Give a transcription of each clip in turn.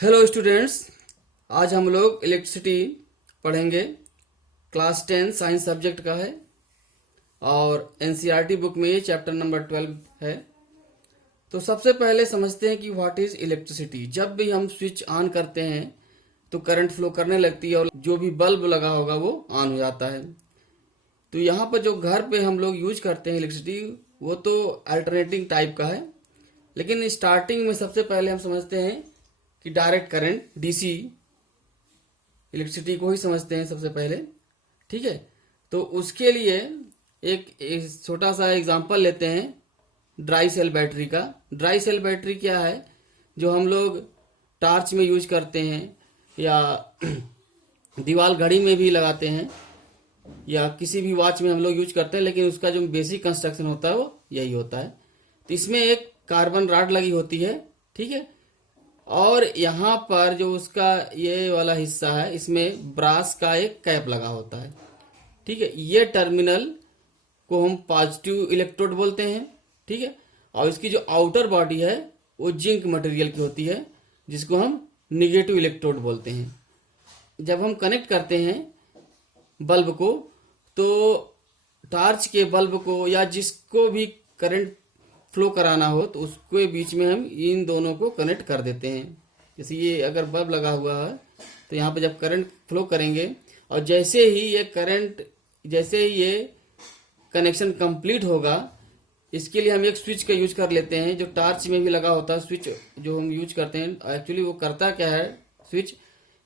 Hello students. आज हम लोग इलेक्ट्रिसिटी पढ़ेंगे। क्लास 10 साइंस सब्जेक्ट का है और एनसीईआरटी बुक में ये चैप्टर नंबर 12 है। तो सबसे पहले समझते हैं कि व्हाट इज इलेक्ट्रिसिटी। जब भी हम स्विच ऑन करते हैं तो करंट फ्लो करने लगती है और जो भी बल्ब लगा होगा वो ऑन हो जाता है। तो यहाँ पर जो घर पे हम लोग यूज करते हैं इलेक्ट्रिसिटी वो तो अल्टरनेटिंग टाइप का है, लेकिन स्टार्टिंग में सबसे पहले हम समझते हैं कि डायरेक्ट करंट डीसी इलेक्ट्रिसिटी को ही समझते हैं सबसे पहले। ठीक है, तो उसके लिए एक छोटा सा एग्जांपल लेते हैं ड्राई सेल बैटरी का। ड्राई सेल बैटरी क्या है, जो हम लोग टार्च में यूज करते हैं या दीवार घड़ी में भी लगाते हैं या किसी भी वॉच में हम लोग यूज करते हैं, लेकिन उसका जो बेसिक कंस्ट्रक्शन होता है वो यही होता है। तो इसमें एक कार्बन रॉड लगी होती है, ठीक है, और यहाँ पर जो उसका ये वाला हिस्सा है इसमें ब्रास का एक कैप लगा होता है। ठीक है, ये टर्मिनल को हम पॉजिटिव इलेक्ट्रोड बोलते हैं। ठीक है, और इसकी जो आउटर बॉडी है वो जिंक मटेरियल की होती है, जिसको हम निगेटिव इलेक्ट्रोड बोलते हैं। जब हम कनेक्ट करते हैं बल्ब को, तो टॉर्च के बल्ब को या जिसको भी करंट फ्लो कराना हो तो उसके बीच में हम इन दोनों को कनेक्ट कर देते हैं। जैसे ये अगर बल्ब लगा हुआ है तो यहाँ पे जब करंट फ्लो करेंगे और जैसे ही ये कनेक्शन कंप्लीट होगा, इसके लिए हम एक स्विच का यूज कर लेते हैं जो टॉर्च में भी लगा होता है। स्विच जो हम यूज करते हैं एक्चुअली वो करता क्या है, स्विच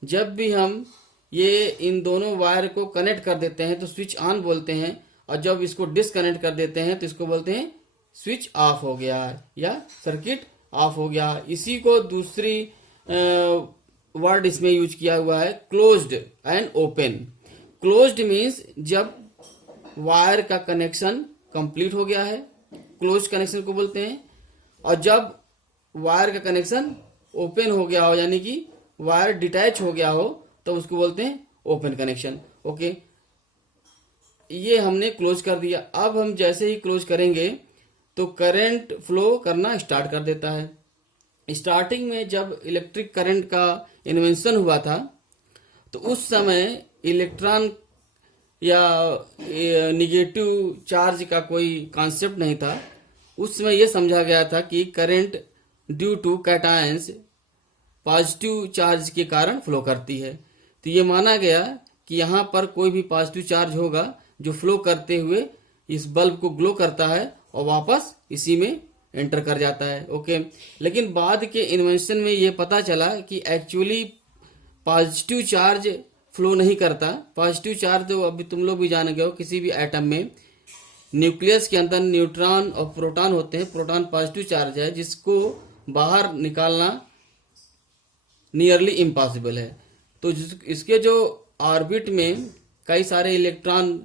जब भी हम ये इन दोनों वायर को कनेक्ट कर देते हैं तो स्विच ऑन बोलते हैं, और जब इसको डिसकनेक्ट कर देते हैं तो इसको बोलते हैं स्विच ऑफ हो गया या सर्किट ऑफ हो गया। इसी को दूसरी वर्ड इसमें यूज किया हुआ है closed end open. Closed means जब वायर का कनेक्शन कंप्लीट हो गया है, क्लोज कनेक्शन को बोलते हैं, और जब वायर का कनेक्शन ओपन हो गया हो यानी कि वायर डिटैच हो गया हो तो उसको बोलते हैं ओपन कनेक्शन। ओके, ये हमने क्लोज कर दिया। अब हम जैसे ही क्लोज करेंगे तो करंट फ्लो करना स्टार्ट कर देता है। स्टार्टिंग में जब इलेक्ट्रिक करंट का इन्वेंशन हुआ था तो उस समय इलेक्ट्रॉन या निगेटिव चार्ज का कोई कॉन्सेप्ट नहीं था। उस समय यह समझा गया था कि current due to cations positive charge के कारण फ्लो करती है। तो ये माना गया कि यहाँ पर कोई भी पॉजिटिव चार्ज होगा जो फ्लो करते हुए इस बल्ब को ग्लो करता है और वापस इसी में एंटर कर जाता है। ओके, लेकिन बाद के इन्वेंशन में ये पता चला कि एक्चुअली पॉजिटिव चार्ज फ्लो नहीं करता। पॉजिटिव चार्ज तो अभी तुम लोग भी जान गए हो, किसी भी एटम में न्यूक्लियस के अंदर न्यूट्रॉन और प्रोटॉन होते हैं। प्रोटॉन पॉजिटिव चार्ज है जिसको बाहर निकालना नियरली इम्पॉसिबल है। तो इसके जो ऑर्बिट में कई सारे इलेक्ट्रॉन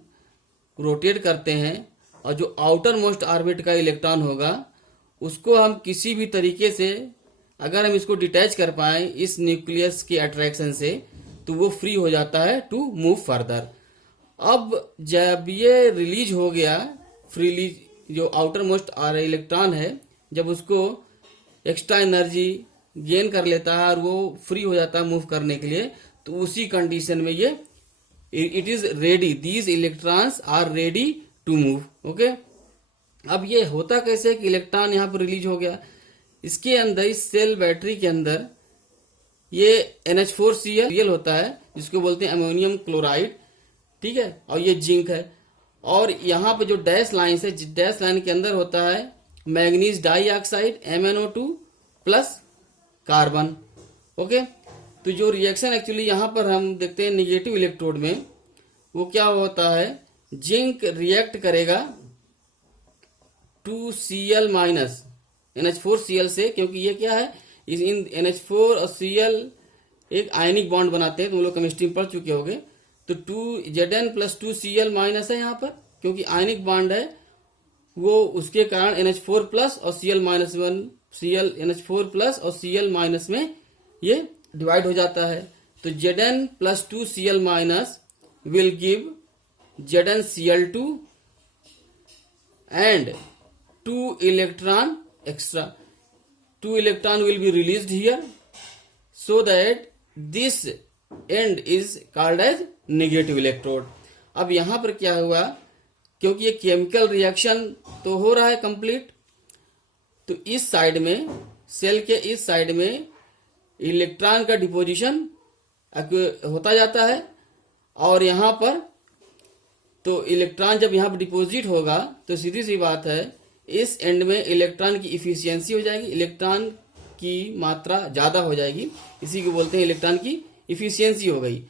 रोटेट करते हैं और जो आउटर मोस्ट ऑर्बिट का इलेक्ट्रॉन होगा उसको हम किसी भी तरीके से अगर हम इसको डिटैच कर पाए इस न्यूक्लियस के अट्रैक्शन से तो वो फ्री हो जाता है टू मूव फर्दर। अब जब ये रिलीज हो गया फ्रीली, जो आउटर मोस्ट इलेक्ट्रॉन है जब उसको एक्स्ट्रा एनर्जी गेन कर लेता है और वो फ्री हो जाता है मूव करने के लिए, तो उसी कंडीशन में ये it is ready, these electrons are ready to move. Okay, अब ये होता कैसे कि इलेक्ट्रॉन यहाँ पर रिलीज हो गया, इसके अंदर इस सेल बैटरी के अंदर ये NH4Cl होता है जिसको बोलते हैं अमोनियम क्लोराइड। ठीक है, और ये जिंक है, और यहाँ पे जो डैश लाइन है, डैश लाइन के अंदर होता है manganese dioxide MnO2 plus carbon. Okay, तो जो रिएक्शन एक्चुअली यहाँ पर हम देखते हैं निगेटिव इलेक्ट्रोड में, वो क्या होता है, जिंक रिएक्ट करेगा 2Cl माइनस NH4Cl से, क्योंकि ये क्या है, इन NH4 और Cl एक आयनिक बॉन्ड बनाते हैं, तुम लोग केमिस्ट्री में पढ़ चुके होंगे। तो 2Zn प्लस 2Cl माइनस है यहाँ पर, क्योंकि आयनिक बॉन्ड है वो, उसके कारण NH4 प्लस और Cl माइनस NH4 प्लस और Cl माइनस में ये डिवाइड हो जाता है। तो Zn plus 2Cl minus will give ZnCl2 and 2 electron extra. 2 electron will be released here. so that this end is called as negative electrode। अब यहां पर क्या हुआ, क्योंकि ये केमिकल रिएक्शन तो हो रहा है कंप्लीट, तो इस साइड में, सेल के इस साइड में इलेक्ट्रॉन का डिपोजिशन होता जाता है, और यहां पर तो इलेक्ट्रॉन जब यहां पर डिपोजिट होगा तो सीधी सी बात है इस एंड में इलेक्ट्रॉन की इफिशियंसी हो जाएगी, इलेक्ट्रॉन की मात्रा ज्यादा हो जाएगी, इसी को बोलते हैं इलेक्ट्रॉन की इफिशियंसी हो गई।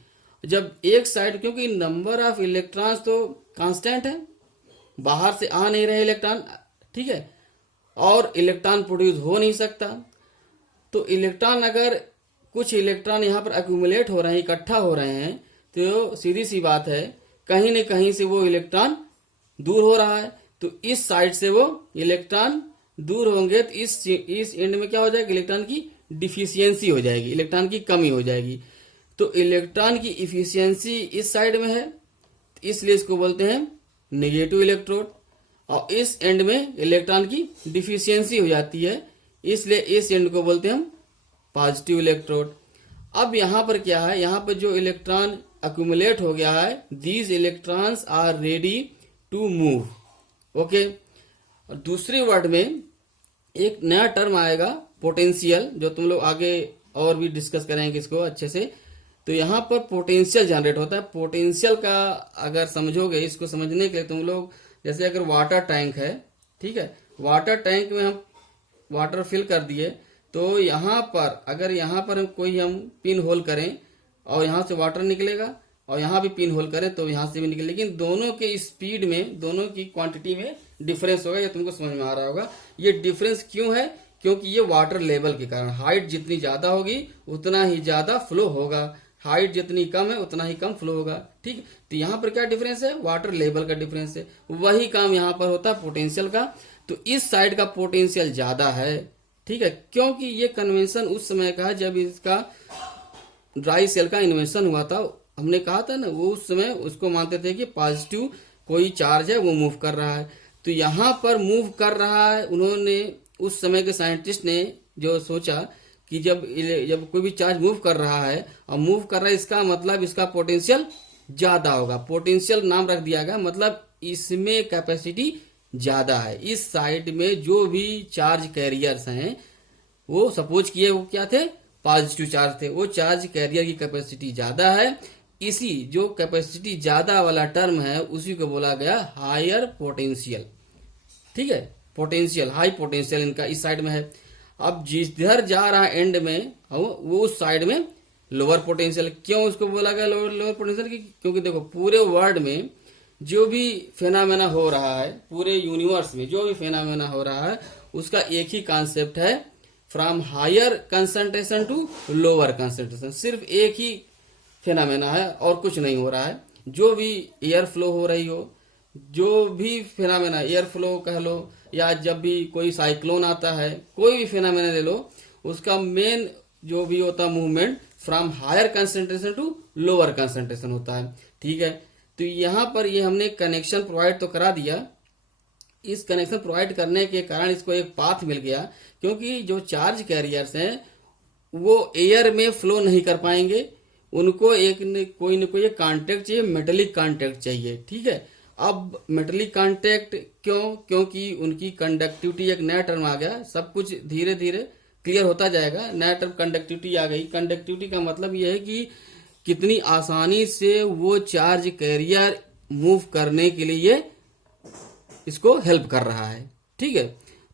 जब एक साइड, क्योंकि नंबर ऑफ इलेक्ट्रॉन्स तो कांस्टेंट है, बाहर से आ नहीं रहे इलेक्ट्रॉन, ठीक है, और इलेक्ट्रॉन प्रोड्यूस हो नहीं सकता, तो इलेक्ट्रॉन अगर कुछ इलेक्ट्रॉन यहाँ पर एक्यूमुलेट हो रहे हैं, इकट्ठा हो रहे हैं, तो सीधी सी बात है कहीं न कहीं से वो इलेक्ट्रॉन दूर हो रहा है, तो इस साइड से वो इलेक्ट्रॉन दूर होंगे तो इस एंड में क्या हो जाएगा, इलेक्ट्रॉन की डिफिशियंसी हो जाएगी, इलेक्ट्रॉन की कमी हो जाएगी। तो इलेक्ट्रॉन की इफिशियंसी इस साइड में है, इसलिए इसको बोलते हैं नेगेटिव इलेक्ट्रोड, और इस एंड में इलेक्ट्रॉन की डिफिशियंसी हो जाती है, इसलिए इस एंड को बोलते हैं हम पॉजिटिव इलेक्ट्रोड। अब यहां पर क्या है, यहां पर जो इलेक्ट्रॉन अक्यूमुलेट हो गया है, these electrons are ready to move, okay. और दूसरे वर्ड में एक नया टर्म आएगा पोटेंशियल, जो तुम लोग आगे और भी डिस्कस करेंगे इसको अच्छे से। तो यहाँ पर पोटेंशियल जनरेट होता है। पोटेंशियल का अगर समझोगे, इसको समझने के लिए तुम लोग, जैसे अगर वाटर टैंक है, ठीक है, वाटर टैंक में हम वाटर फिल कर दिए, तो यहाँ पर अगर यहाँ पर हम पिन होल करें और यहाँ से वाटर निकलेगा, और यहाँ भी पिन होल करें तो यहाँ से भी निकले, लेकिन दोनों के स्पीड में, दोनों की क्वांटिटी में डिफरेंस होगा, ये तुमको समझ में आ रहा होगा। ये डिफरेंस क्यों है, क्योंकि ये वाटर लेवल के कारण, हाइट जितनी ज्यादा होगी उतना ही ज्यादा फ्लो होगा, हाइट जितनी कम है उतना ही कम फ्लो होगा, ठीक। तो यहाँ पर क्या डिफरेंस है, वाटर लेवल का डिफरेंस है। वही काम यहाँ पर होता है पोटेंशियल का। तो इस साइड का पोटेंशियल ज्यादा है, ठीक है, क्योंकि ये कन्वेंशन उस समय का है जब इसका ड्राई सेल का इन्वेंशन हुआ था। हमने कहा था ना, वो उस समय उसको मानते थे कि पॉजिटिव कोई चार्ज है वो मूव कर रहा है, तो यहाँ पर मूव कर रहा है। उन्होंने, उस समय के साइंटिस्ट ने जो सोचा कि जब कोई भी चार्ज मूव कर रहा है और मूव कर रहा है, इसका मतलब इसका पोटेंशियल ज्यादा होगा, पोटेंशियल नाम रख दिया गया, मतलब इसमें कैपेसिटी ज्यादा है। इस साइड में जो भी चार्ज कैरियर्स हैं, वो सपोज किए वो क्या थे, पॉजिटिव चार्ज थे, वो चार्ज कैरियर की कैपेसिटी ज्यादा है। इसी जो कैपेसिटी ज्यादा वाला टर्म है उसी को बोला गया हायर पोटेंशियल, ठीक है, पोटेंशियल, हाई पोटेंशियल इनका इस साइड में है। अब जिधर जा रहा है एंड में, वो उस साइड में लोअर पोटेंशियल। क्यों उसको बोला गया लोअर पोटेंशियल, क्योंकि देखो पूरे वर्ल्ड में जो भी फेनामेना हो रहा है, पूरे यूनिवर्स में जो भी फेनामेना हो रहा है, उसका एक ही कॉन्सेप्ट है, from higher concentration to lower concentration. सिर्फ एक ही फेनामेना है और कुछ नहीं हो रहा है। जो भी एयर फ्लो हो रही हो, जो भी फेनामेना, एयर फ्लो कह लो, या जब भी कोई साइक्लोन आता है, कोई भी फेनामेना ले लो, उसका मेन जो भी होता movement from higher concentration to lower concentration होता है, ठीक है। तो यहाँ पर ये हमने कनेक्शन प्रोवाइड तो करा दिया। इस कनेक्शन प्रोवाइड करने के कारण इसको एक पाथ मिल गया, क्योंकि जो चार्ज कैरियर्स हैं वो एयर में फ्लो नहीं कर पाएंगे, उनको कोई न कोई कांटेक्ट चाहिए, मेटेलिक कांटेक्ट चाहिए, ठीक है। अब मेटेलिक कांटेक्ट क्यों, क्योंकि उनकी कंडक्टिविटी, एक नया टर्म आ गया, सब कुछ धीरे धीरे क्लियर होता जाएगा। नया टर्म कंडक्टिविटी आ गई। कंडक्टिविटी का मतलब यह है कि कितनी आसानी से वो चार्ज कैरियर मूव करने के लिए इसको हेल्प कर रहा है, ठीक है।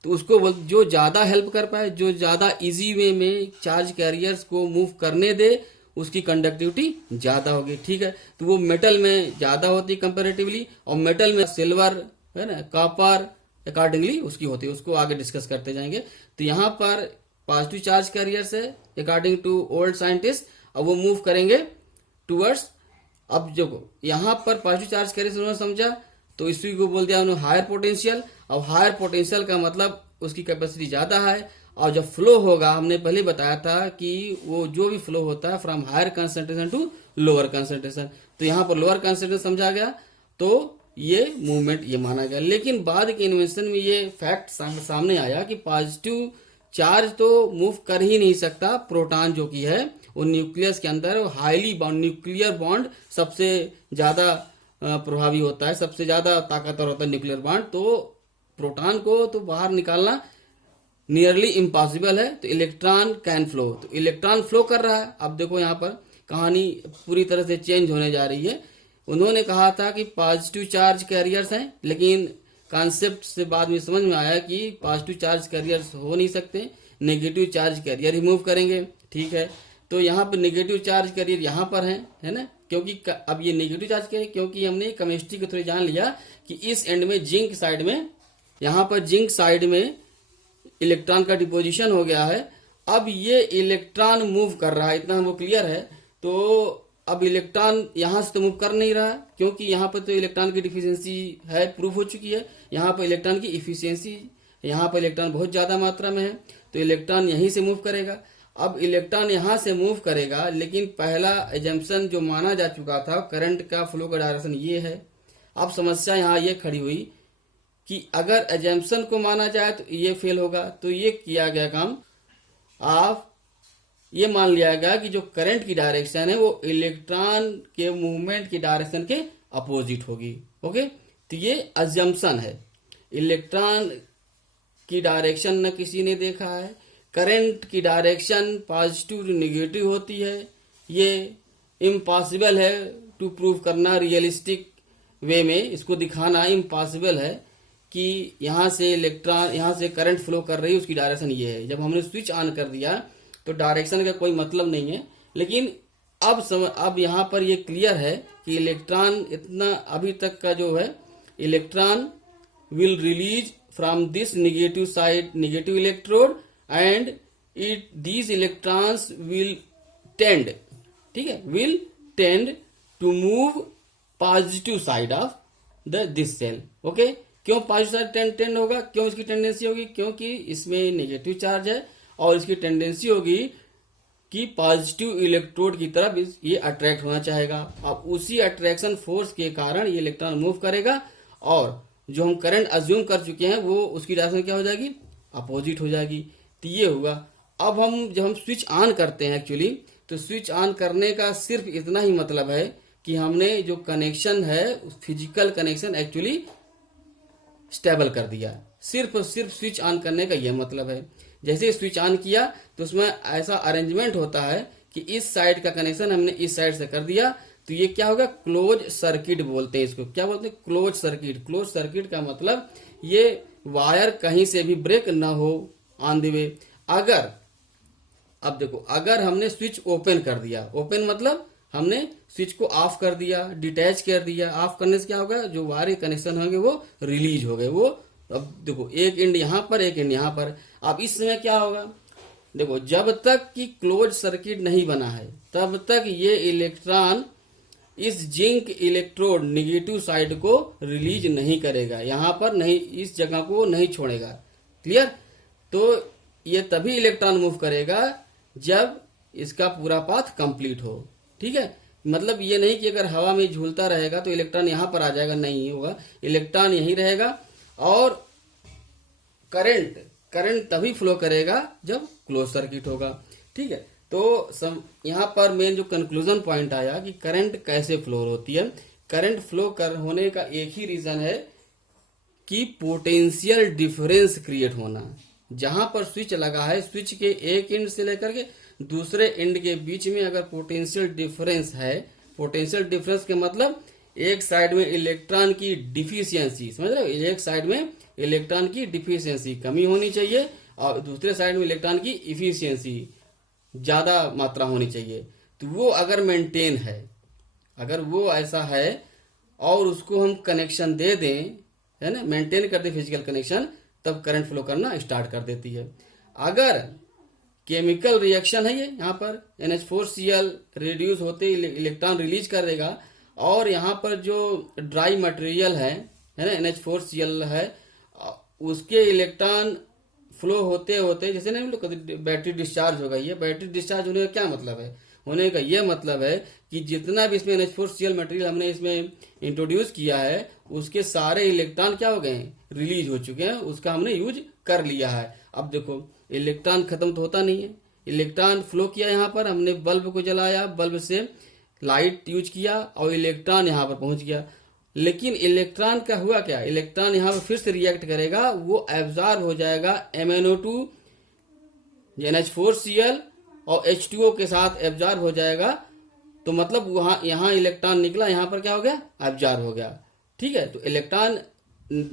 तो उसको जो ज्यादा हेल्प कर पाए, जो ज्यादा इजी वे में चार्ज कैरियर्स को मूव करने दे, उसकी कंडक्टिविटी ज्यादा होगी, ठीक है। तो वो मेटल में ज्यादा होती कंपैरेटिवली, और मेटल में सिल्वर है ना, कॉपर अकॉर्डिंगली उसकी होती है, उसको आगे डिस्कस करते जाएंगे। तो यहाँ पर पॉजिटिव चार्ज कैरियर्स है अकॉर्डिंग टू ओल्ड साइंटिस्ट, अब वो मूव करेंगे टूवर्ड्स, अब जो यहाँ पर पॉजिटिव चार्ज कैरियर्स उन्होंने समझा तो इसी को बोल दिया उन्होंने हायर पोटेंशियल। अब हायर पोटेंशियल का मतलब उसकी कैपेसिटी ज्यादा है, और जब फ्लो होगा, हमने पहले बताया था कि वो जो भी फ्लो होता है from higher concentration to lower concentration, तो यहाँ पर लोअर कंसंट्रेशन समझा गया, तो ये मूवमेंट ये माना गया। लेकिन बाद के इन्वेंशन में ये फैक्ट सामने आया कि पॉजिटिव चार्ज तो मूव कर ही नहीं सकता। प्रोटॉन जो कि है वो न्यूक्लियस के अंदर हाईली बॉन्ड, न्यूक्लियर बॉन्ड सबसे ज्यादा प्रभावी होता है, सबसे ज्यादा ताकतवर होता है न्यूक्लियर बॉन्ड। तो प्रोटॉन को तो बाहर निकालना नियरली इम्पॉसिबल है। तो इलेक्ट्रॉन कैन फ्लो, तो इलेक्ट्रॉन फ्लो कर रहा है। अब देखो यहाँ पर कहानी पूरी तरह से चेंज होने जा रही है। उन्होंने कहा था कि पॉजिटिव चार्ज कैरियर्स हैं, लेकिन कॉन्सेप्ट से बाद में समझ में आया कि पॉजिटिव चार्ज कैरियर्स हो नहीं सकते, नेगेटिव चार्ज कैरियर ही मूव करेंगे। ठीक है, तो यहाँ पर नेगेटिव चार्ज कैरियर यहाँ पर है ना, क्योंकि अब ये नेगेटिव चार्ज कैरियर, क्योंकि हमने केमिस्ट्री के थ्रू जान लिया कि इस एंड में जिंक साइड में, यहाँ पर जिंक साइड में इलेक्ट्रॉन का डिपोजिशन हो गया है। अब ये इलेक्ट्रॉन मूव कर रहा है, इतना हमको क्लियर है। तो अब इलेक्ट्रॉन यहां से तो मूव कर नहीं रहा, क्योंकि यहाँ पर तो इलेक्ट्रॉन की डिफिशियंसी है, प्रूफ हो चुकी है। यहाँ पर इलेक्ट्रॉन की इफिशियंसी, यहाँ पर इलेक्ट्रॉन बहुत ज्यादा मात्रा में है, तो इलेक्ट्रॉन यहीं से मूव करेगा। अब इलेक्ट्रॉन यहां से मूव करेगा, लेकिन पहला एजम्पशन जो माना जा चुका था करंट का फ्लो का डायरेक्शन ये है। अब समस्या यहाँ ये खड़ी हुई कि अगर एजम्पशन को माना जाए तो ये फेल होगा। तो ये किया गया काम, आप ये मान लिया गया कि जो करंट की डायरेक्शन है वो इलेक्ट्रॉन के मूवमेंट की डायरेक्शन के अपोजिट होगी। ओके, तो ये अजम्पशन है। इलेक्ट्रॉन की डायरेक्शन न किसी ने देखा है, करंट की डायरेक्शन पॉजिटिव नेगेटिव होती है, ये इम्पॉसिबल है टू प्रूव करना रियलिस्टिक वे में, इसको दिखाना इम्पॉसिबल है कि यहाँ से इलेक्ट्रॉन, यहाँ से करंट फ्लो कर रही है, उसकी डायरेक्शन ये है। जब हमने स्विच ऑन कर दिया तो डायरेक्शन का कोई मतलब नहीं है, लेकिन अब यहाँ पर ये क्लियर है कि इलेक्ट्रॉन इतना अभी तक का जो है, electron will release from this negative side, negative electrode, and these electrons will tend, ठीक है, will tend to move positive side of this cell. Okay, क्यों पॉजिटिव साइड टेंड होगा, क्यों इसकी टेंडेंसी होगी, क्योंकि इसमें नेगेटिव चार्ज है और इसकी टेंडेंसी होगी कि पॉजिटिव इलेक्ट्रोड की तरफ ये अट्रैक्ट होना चाहेगा। अब उसी अट्रैक्शन फोर्स के कारण ये इलेक्ट्रॉन मूव करेगा, और जो हम करंट अज्यूम कर चुके हैं वो उसकी डायरेक्शन क्या हो जाएगी, अपोजिट हो जाएगी। तो ये होगा। अब जब हम स्विच ऑन करते हैं एक्चुअली, तो स्विच ऑन करने का सिर्फ इतना ही मतलब है कि हमने जो कनेक्शन है, फिजिकल कनेक्शन एक्चुअली स्टेबल कर दिया। सिर्फ और सिर्फ स्विच ऑन करने का यह मतलब है। जैसे स्विच ऑन किया तो उसमें ऐसा अरेंजमेंट होता है कि इस साइड का कनेक्शन हमने इस साइड से कर दिया, तो ये क्या होगा, क्लोज सर्किट बोलते हैं इसको। क्या बोलते हैं, क्लोज सर्किट। क्लोज सर्किट का मतलब ये वायर कहीं से भी ब्रेक ना हो ऑन द वे। अगर अब देखो, अगर हमने स्विच ओपन कर दिया, ओपन मतलब हमने स्विच को ऑफ कर दिया, डिटैच कर दिया, ऑफ करने से क्या होगा, जो वायर कनेक्शन होंगे वो रिलीज हो गए। वो अब देखो, एक एंड यहां पर, एक एंड यहां पर। अब इस समय क्या होगा, देखो, जब तक कि क्लोज सर्किट नहीं बना है तब तक ये इलेक्ट्रॉन इस जिंक इलेक्ट्रोड नेगेटिव साइड को रिलीज नहीं करेगा, यहां पर नहीं, इस जगह को नहीं छोड़ेगा। क्लियर। तो ये तभी इलेक्ट्रॉन मूव करेगा जब इसका पूरा पाथ कंप्लीट हो। ठीक है, मतलब ये नहीं कि अगर हवा में झूलता रहेगा तो इलेक्ट्रॉन यहां पर आ जाएगा, नहीं होगा, इलेक्ट्रॉन यहीं रहेगा। और करंट तभी फ्लो करेगा जब क्लोज सर्किट होगा। ठीक है, तो यहाँ पर मेन जो कंक्लूजन पॉइंट आया कि करंट कैसे फ्लो होती है। करंट फ्लो होने का एक ही रीजन है कि पोटेंशियल डिफरेंस क्रिएट होना। जहां पर स्विच लगा है, स्विच के एक एंड से लेकर के दूसरे एंड के बीच में अगर पोटेंशियल डिफरेंस है, पोटेंशियल डिफरेंस के मतलब एक साइड में इलेक्ट्रॉन की डिफिशियंसी, समझ रहे हो, एक साइड में इलेक्ट्रॉन की डिफिशियंसी कमी होनी चाहिए और दूसरे साइड में इलेक्ट्रॉन की इफिशियंसी ज्यादा मात्रा होनी चाहिए। तो वो अगर मेंटेन है, अगर वो ऐसा है और उसको हम कनेक्शन दे दें, है ना, मेंटेन कर दे फिजिकल कनेक्शन, तब करंट फ्लो करना स्टार्ट कर देती है। अगर केमिकल रिएक्शन है, ये यहाँ पर NH4Cl रिड्यूस होते इलेक्ट्रॉन रिलीज करेगा, और यहाँ पर जो ड्राई मटेरियल है ना, NH4Cl है, उसके इलेक्ट्रॉन फ्लो होते होते, जैसे ना हम लोग बैटरी डिस्चार्ज होगा, ये बैटरी डिस्चार्ज होने का क्या मतलब है, होने का ये मतलब है कि जितना भी इसमें NH4Cl मटेरियल हमने इसमें इंट्रोड्यूस किया है, उसके सारे इलेक्ट्रॉन क्या हो गए हैं, रिलीज हो चुके हैं, उसका हमने यूज कर लिया है। अब देखो, इलेक्ट्रॉन खत्म तो होता नहीं है। इलेक्ट्रॉन फ्लो किया, यहाँ पर हमने बल्ब को जलाया, बल्ब से लाइट यूज किया और इलेक्ट्रॉन यहाँ पर पहुंच गया। लेकिन इलेक्ट्रॉन का हुआ क्या, इलेक्ट्रॉन यहाँ पर फिर से रिएक्ट करेगा, वो एब्जॉर्ब हो जाएगा MnO2 NH4Cl और H2O के साथ एब्जॉर्ब हो जाएगा। तो मतलब वहां यहाँ इलेक्ट्रॉन निकला, यहाँ पर क्या हो गया, एब्जॉर्ब हो गया। ठीक है, तो इलेक्ट्रॉन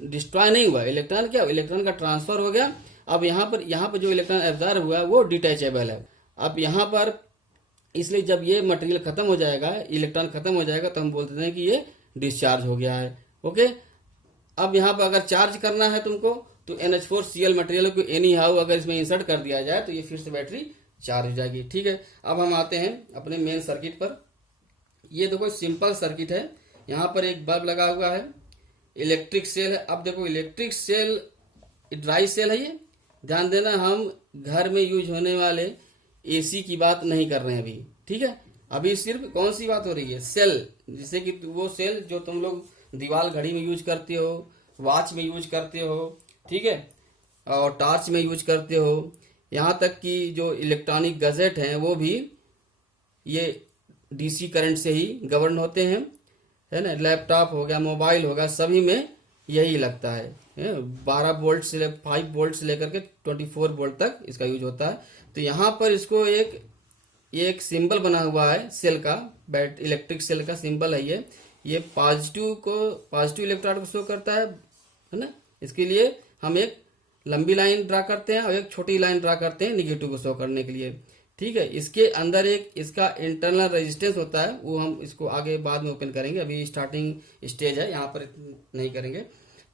डिस्ट्रॉय नहीं हुआ, इलेक्ट्रॉन क्या, इलेक्ट्रॉन का ट्रांसफर हो गया। अब यहाँ पर जो इलेक्ट्रॉन एब्जॉर्ब हुआ वो डिटैचेबल है। अब यहाँ पर इसलिए जब ये मटेरियल खत्म हो जाएगा, इलेक्ट्रॉन खत्म हो जाएगा, तो हम बोलते हैं कि ये डिस्चार्ज हो गया है। ओके, अब यहाँ पर अगर चार्ज करना है तुमको, तो NH4Cl मटेरियल को एनी हाउ अगर इसमें इंसर्ट कर दिया जाए तो ये फिर से बैटरी चार्ज हो जाएगी। ठीक है, अब हम आते हैं अपने मेन सर्किट पर। ये देखो सिंपल सर्किट है, यहाँ पर एक बल्ब लगा हुआ है, इलेक्ट्रिक सेल है। अब देखो इलेक्ट्रिक सेल ड्राई सेल है, ये ध्यान देना, हम घर में यूज होने वाले AC की बात नहीं कर रहे हैं अभी। ठीक है, अभी सिर्फ कौन सी बात हो रही है, सेल, जिससे कि वो सेल जो तुम लोग दीवार घड़ी में यूज करते हो, वॉच में यूज करते हो, ठीक है, और टॉर्च में यूज करते हो, यहाँ तक कि जो इलेक्ट्रॉनिक गैजेट हैं वो भी ये DC करंट से ही गवर्न होते हैं, है ना। लैपटॉप हो गया, मोबाइल होगा, सभी में यही लगता है। 12 वोल्ट से 5 वोल्ट से लेकर के 24 वोल्ट तक इसका यूज होता है। तो यहाँ पर इसको एक सिंबल बना हुआ है सेल का, इलेक्ट्रिक सेल का सिंबल है ये पॉजिटिव इलेक्ट्रॉन को शो करता है ना। इसके लिए हम एक लंबी लाइन ड्रा करते हैं और एक छोटी लाइन ड्रा करते हैं निगेटिव को शो करने के लिए। ठीक है, इसके अंदर एक इसका इंटरनल रेजिस्टेंस होता है, वो हम इसको आगे बाद में ओपन करेंगे, अभी स्टार्टिंग स्टेज है, यहाँ पर नहीं करेंगे।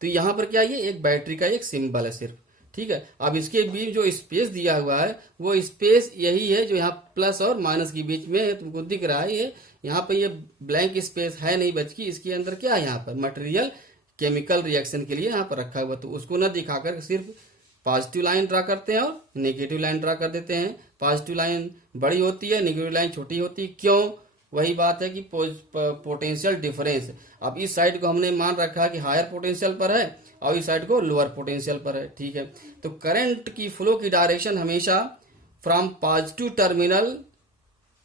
तो यहाँ पर क्या, ये एक बैटरी का एक सिंबल है सिर्फ। ठीक है, अब इसके बीच जो स्पेस दिया हुआ है वो स्पेस यही है जो यहाँ प्लस और माइनस के बीच में तुमको दिख रहा है। ये यहाँ पर ये ब्लैंक स्पेस है नहीं बच की, इसके अंदर क्या है, यहाँ पर मटेरियल केमिकल रिएक्शन के लिए यहाँ पर रखा हुआ। तो उसको न दिखाकर सिर्फ पॉजिटिव लाइन ड्रा करते हैं और नेगेटिव लाइन ड्रा कर देते हैं। पॉजिटिव लाइन बड़ी होती है, नेगेटिव लाइन छोटी होती है। क्यों, वही बात है कि पोटेंशियल डिफरेंस। अब इस साइड को हमने मान रखा कि हायर पोटेंशियल पर है और इस साइड को लोअर पोटेंशियल पर है। ठीक है, तो करंट की फ्लो की डायरेक्शन हमेशा फ्रॉम पॉजिटिव टर्मिनल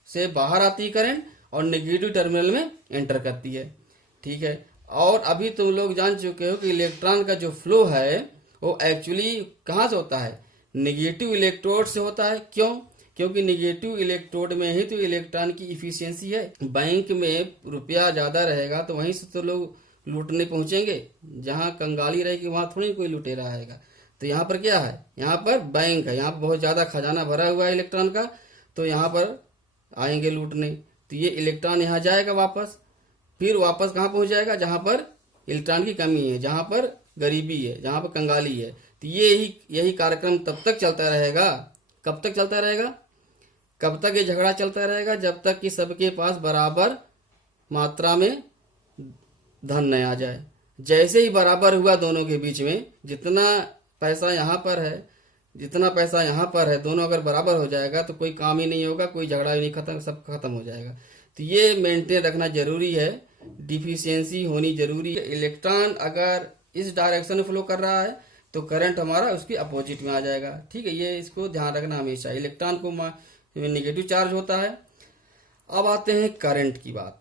से बाहर आती है करंट और नेगेटिव टर्मिनल में एंटर करती है। ठीक है, और अभी तुम लोग जान चुके हो कि इलेक्ट्रॉन का जो फ्लो है वो एक्चुअली कहाँ से होता है, नेगेटिव इलेक्ट्रोड से होता है। क्यों, क्योंकि नेगेटिव इलेक्ट्रोड में ही तो इलेक्ट्रॉन की इफिशियंसी है। बैंक में रुपया ज्यादा रहेगा तो वहीं से तो लोग लूटने पहुंचेंगे, जहां कंगाली रहेगी वहां थोड़ी कोई लुटेरा आएगा। तो यहाँ पर क्या है, यहाँ पर बैंक है, यहाँ पर बहुत ज्यादा खजाना भरा हुआ है इलेक्ट्रॉन का, तो यहाँ पर आएंगे लूटने। तो ये इलेक्ट्रॉन यहाँ जाएगा वापस, फिर वापस कहाँ पहुंच जाएगा, जहां पर इलेक्ट्रॉन की कमी है, जहां पर गरीबी है, जहां पर कंगाली है। तो यही कार्यक्रम तब तक चलता रहेगा। कब तक चलता रहेगा, कब तक ये झगड़ा चलता रहेगा, जब तक कि सबके पास बराबर मात्रा में धन न आ जाए। जैसे ही बराबर हुआ दोनों के बीच में, जितना पैसा यहाँ पर है जितना पैसा यहाँ पर है, दोनों अगर बराबर हो जाएगा तो कोई काम ही नहीं होगा, कोई झगड़ा ही नहीं, खत्म, सब खत्म हो जाएगा। तो ये मेंटेन रखना जरूरी है, डिफिशियंसी होनी जरूरी है। इलेक्ट्रॉन अगर इस डायरेक्शन में फ्लो कर रहा है तो करंट हमारा उसके अपोजिट में आ जाएगा। ठीक है, ये इसको ध्यान रखना हमेशा। इलेक्ट्रॉन को नेगेटिव चार्ज होता है। अब आते हैं करंट की बात।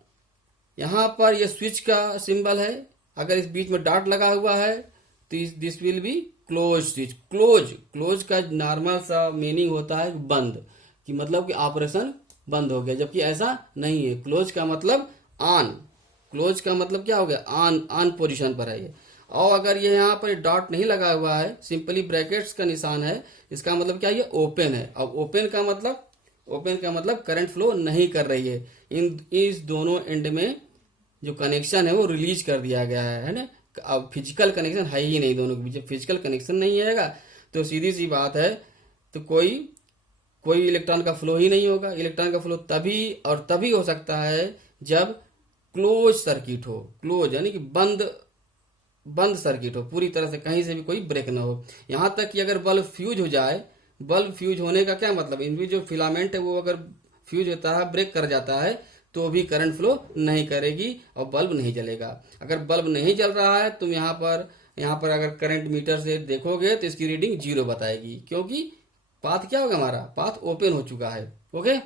यहाँ पर ये स्विच का सिंबल है, अगर इस बीच में डॉट लगा हुआ है तो this will be close switch. Close का नॉर्मल सा मीनिंग होता है बंद, कि मतलब कि ऑपरेशन बंद हो गया, जबकि ऐसा नहीं है। क्लोज का मतलब ऑन, क्लोज का मतलब क्या हो गया, ऑन पोजीशन पर है ये। और अगर ये यहाँ पर डॉट नहीं लगा हुआ है, सिंपली ब्रैकेट्स का निशान है, इसका मतलब क्या, ये ओपन है। अब ओपन का मतलब करंट फ्लो नहीं कर रही है। इस दोनों एंड में जो कनेक्शन है वो रिलीज कर दिया गया है ना। अब फिजिकल कनेक्शन है ही नहीं दोनों के बीच। फिजिकल कनेक्शन नहीं रहेगा तो सीधी सी बात है, तो कोई इलेक्ट्रॉन का फ्लो ही नहीं होगा। इलेक्ट्रॉन का फ्लो तभी हो सकता है जब क्लोज सर्किट हो। क्लोज यानी कि बंद सर्किट हो, पूरी तरह से कहीं से भी कोई ब्रेक ना हो। यहाँ तक कि अगर बल्ब फ्यूज हो जाए, बल्ब फ्यूज होने का क्या मतलब, इनमें जो फिलामेंट है वो अगर फ्यूज होता है, ब्रेक कर जाता है, तो भी करंट फ्लो नहीं करेगी और बल्ब नहीं जलेगा। अगर बल्ब नहीं जल रहा है, तुम यहाँ पर अगर करंट मीटर से देखोगे तो इसकी रीडिंग 0 बताएगी, क्योंकि पाथ क्या होगा, हमारा पाथ ओपन हो चुका है। ओके,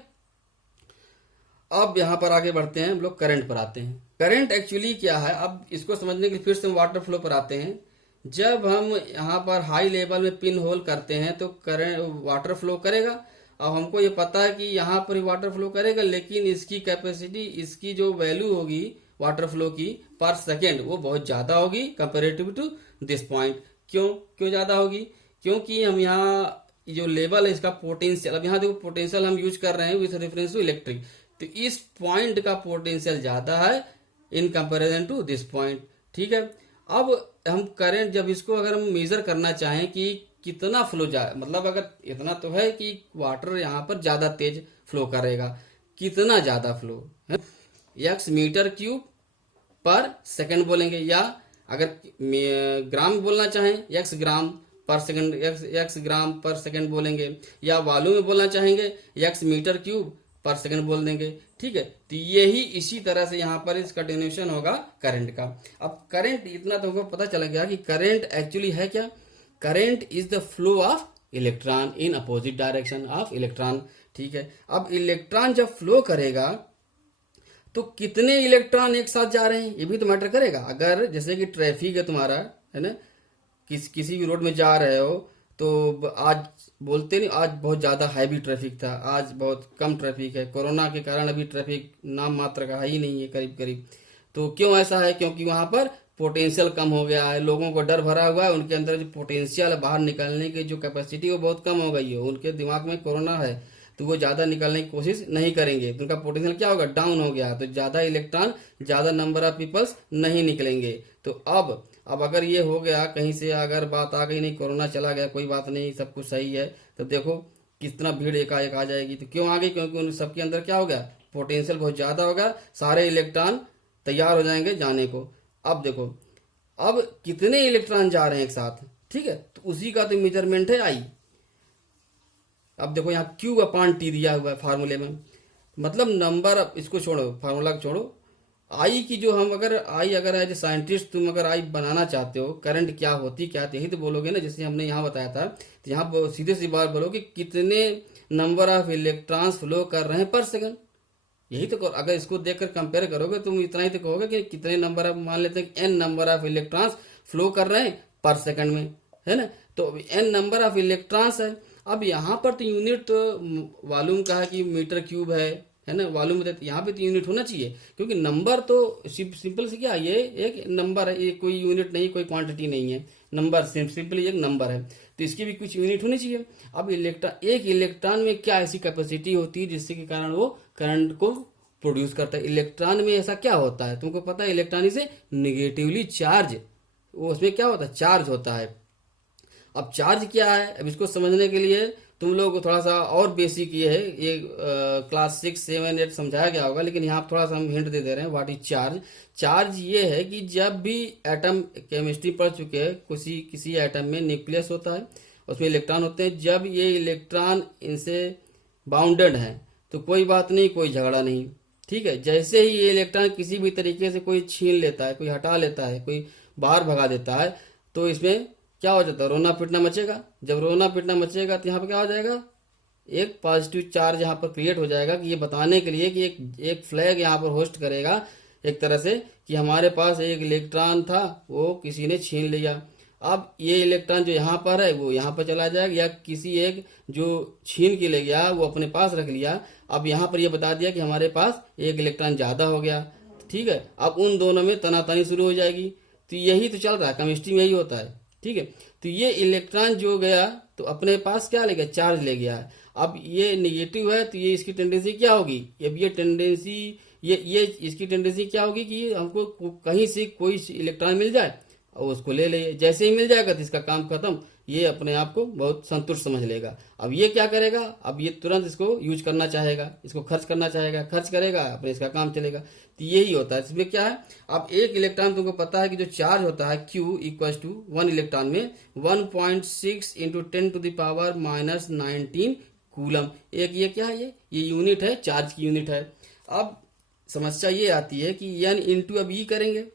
अब यहाँ पर आगे बढ़ते हैं, हम लोग करंट पर आते हैं। करंट एक्चुअली क्या है, अब इसको समझने के लिए फिर से हम वाटर फ्लो पर आते हैं। जब हम यहाँ पर हाई लेवल में पिन होल करते हैं तो करंट वाटर फ्लो करेगा। अब हमको ये पता है कि यहाँ पर वाटर फ्लो करेगा, लेकिन इसकी कैपेसिटी, इसकी जो वैल्यू होगी वाटर फ्लो की पर सेकेंड, वो बहुत ज़्यादा होगी कंपेरेटिव टू दिस पॉइंट। क्यों क्यों ज़्यादा होगी? क्योंकि हम यहाँ जो लेवल है इसका पोटेंशियल, अब यहाँ देखो पोटेंशियल हम यूज कर रहे हैं विथ रेफरेंस टू इलेक्ट्रिक, तो इस पॉइंट का पोटेंशियल ज़्यादा है in comparison to this point. ठीक है, अब हम करेंट जब इसको अगर हम मेजर करना चाहें कि कितना फ्लो जा, मतलब अगर इतना तो है कि वाटर यहाँ पर ज़्यादा तेज फ्लो करेगा, कितना ज़्यादा फ्लो है, एक्स मीटर क्यूब पर सेकंड बोलेंगे, या अगर ग्राम बोलना चाहें एक्स ग्राम पर सेकंड, एक्स ग्राम पर सेकंड बोलेंगे, या वॉल्यूम में बोलना चाहेंगे एक्स मीटर क्यूब पर सेकंड बोल देंगे। ठीक है, तो यही इसी तरह से यहाँ पर इसका डेफिनेशन होगा करंट का। अब करंट इतना तो हमको पता चल गया कि करंट एक्चुअली है क्या। Current is the flow of electron in opposite direction of electron. ठीक है, अब इलेक्ट्रॉन जब फ्लो करेगा तो कितने इलेक्ट्रॉन एक साथ जा रहे हैं ये भी तो मैटर करेगा। अगर जैसे कि ट्रैफिक है तुम्हारा, है ना, किसी भी रोड में जा रहे हो, तो आज बोलते नहीं आज बहुत ज़्यादा हैवी ट्रैफिक था, आज बहुत कम ट्रैफिक है, कोरोना के कारण अभी ट्रैफिक नाम मात्र का है ही नहीं है करीब करीब। तो क्यों ऐसा है? क्योंकि वहाँ पर पोटेंशियल कम हो गया है, लोगों को डर भरा हुआ है, उनके अंदर जो पोटेंशियल है बाहर निकलने की जो कैपेसिटी वो बहुत कम हो गई है, उनके दिमाग में कोरोना है तो वो ज़्यादा निकलने की कोशिश नहीं करेंगे, तो उनका पोटेंशियल क्या होगा, डाउन हो गया, तो ज़्यादा इलेक्ट्रॉन, ज़्यादा नंबर ऑफ पीपल्स नहीं निकलेंगे। तो अब अगर ये हो गया, कहीं से अगर बात आ गई नहीं कोरोना चला गया, कोई बात नहीं, सब कुछ सही है, तो देखो कितना भीड़ एकाएक आ जाएगी। तो क्यों आ गई? क्योंकि उन सबके अंदर क्या हो गया, पोटेंशियल बहुत ज़्यादा होगा, सारे इलेक्ट्रॉन तैयार हो जाएंगे जाने को। अब देखो अब कितने इलेक्ट्रॉन जा रहे हैं एक साथ, ठीक है, तो उसी का तो मेजरमेंट है आई। अब देखो यहाँ क्यू अपॉन टी दिया हुआ है फार्मूले में, मतलब नंबर, इसको छोड़ो, फार्मूला को छोड़ो, आई की जो हम अगर आई अगर एज ए साइंटिस्ट तुम अगर आई बनाना चाहते हो, करंट क्या होती क्या, यही तो बोलोगे ना, जैसे हमने यहाँ बताया था। तो यहाँ सीधे सी बात बोलो कि कितने नंबर ऑफ इलेक्ट्रॉन्स फ्लो कर रहे हैं पर सेकंड, यही तो अगर इसको देखकर कंपेयर करोगे तुम इतना ही तो कहोगे कि कितने नंबर ऑफ, मान लेते हैं N number of electrons flow कर रहे हैं पर सेकंड में, है ना, तो एन नंबर ऑफ इलेक्ट्रॉन्स है। अब यहाँ पर तो यूनिट तो वॉल्यूम का है कि मीटर क्यूब है ना, वॉल्यूम में यहाँ पे तो यूनिट होना चाहिए, क्योंकि नंबर तो सिंपल से क्या, ये एक नंबर है, ये कोई यूनिट नहीं, कोई क्वांटिटी नहीं है, नंबर सिंपली एक नंबर है, तो इसकी भी कुछ यूनिट होनी चाहिए। अब एक इलेक्ट्रॉन में क्या ऐसी कैपेसिटी होती है जिससे के कारण वो करंट को प्रोड्यूस करता है। इलेक्ट्रॉन में ऐसा क्या होता है, तुमको पता है, इलेक्ट्रॉन से निगेटिवली चार्ज, वो उसमें क्या होता है, चार्ज होता है। अब चार्ज क्या है, अब इसको समझने के लिए तुम लोग को थोड़ा सा और बेसिक ये है, ये क्लास 6, 7, 8 समझाया गया होगा, लेकिन यहाँ थोड़ा सा हम हिंट दे दे रहे हैं। What is charge? चार्ज ये है कि जब भी एटम, केमिस्ट्री पढ़ चुके हैं, किसी एटम में न्यूक्लियस होता है, उसमें इलेक्ट्रॉन होते हैं, जब ये इलेक्ट्रॉन इनसे बाउंडेड है तो कोई बात नहीं, कोई झगड़ा नहीं, ठीक है। जैसे ही ये इलेक्ट्रॉन किसी भी तरीके से कोई छीन लेता है, कोई हटा लेता है, कोई बाहर भगा देता है, तो इसमें क्या हो जाता है, रोना पिटना मचेगा। जब रोना पिटना मचेगा तो यहाँ पर क्या हो जाएगा, एक पॉजिटिव चार्ज यहाँ पर क्रिएट हो जाएगा, कि ये बताने के लिए कि एक फ्लैग यहाँ पर होस्ट करेगा एक तरह से, कि हमारे पास एक इलेक्ट्रॉन था, वो किसी ने छीन लिया। अब ये इलेक्ट्रॉन जो यहाँ पर है वो यहाँ पर चला जाएगा, या किसी एक जो छीन के ले गया वो अपने पास रख लिया। अब यहाँ पर ये बता दिया कि हमारे पास एक इलेक्ट्रॉन ज़्यादा हो गया, ठीक है। अब उन दोनों में तनातनी शुरू हो जाएगी। तो यही तो चल रहा है, केमिस्ट्री में यही होता है, ठीक है। तो ये इलेक्ट्रॉन जो गया तो अपने पास क्या ले गया, चार्ज ले गया है। अब ये नेगेटिव है तो ये इसकी टेंडेंसी क्या होगी, अब ये टेंडेंसी, ये इसकी टेंडेंसी क्या होगी कि हमको कहीं से कोई इलेक्ट्रॉन मिल जाए और उसको ले ले। जैसे ही मिल जाएगा तो इसका काम खत्म, ये अपने आप को बहुत संतुष्ट समझ लेगा। अब ये क्या करेगा, अब ये तुरंत इसको यूज करना चाहेगा, इसको खर्च करना चाहेगा, खर्च करेगा, अपने इसका काम चलेगा। तो यही होता है इसमें क्या है। अब एक इलेक्ट्रॉन तुमको पता है कि जो चार्ज होता है Q इक्वल टू 1 इलेक्ट्रॉन में 1.6 इंटू 10⁻⁻19 कूलम। एक ये क्या है, ये यूनिट है, चार्ज की यूनिट है। अब समस्या ये आती है कि n इंटू अब ई करेंगे,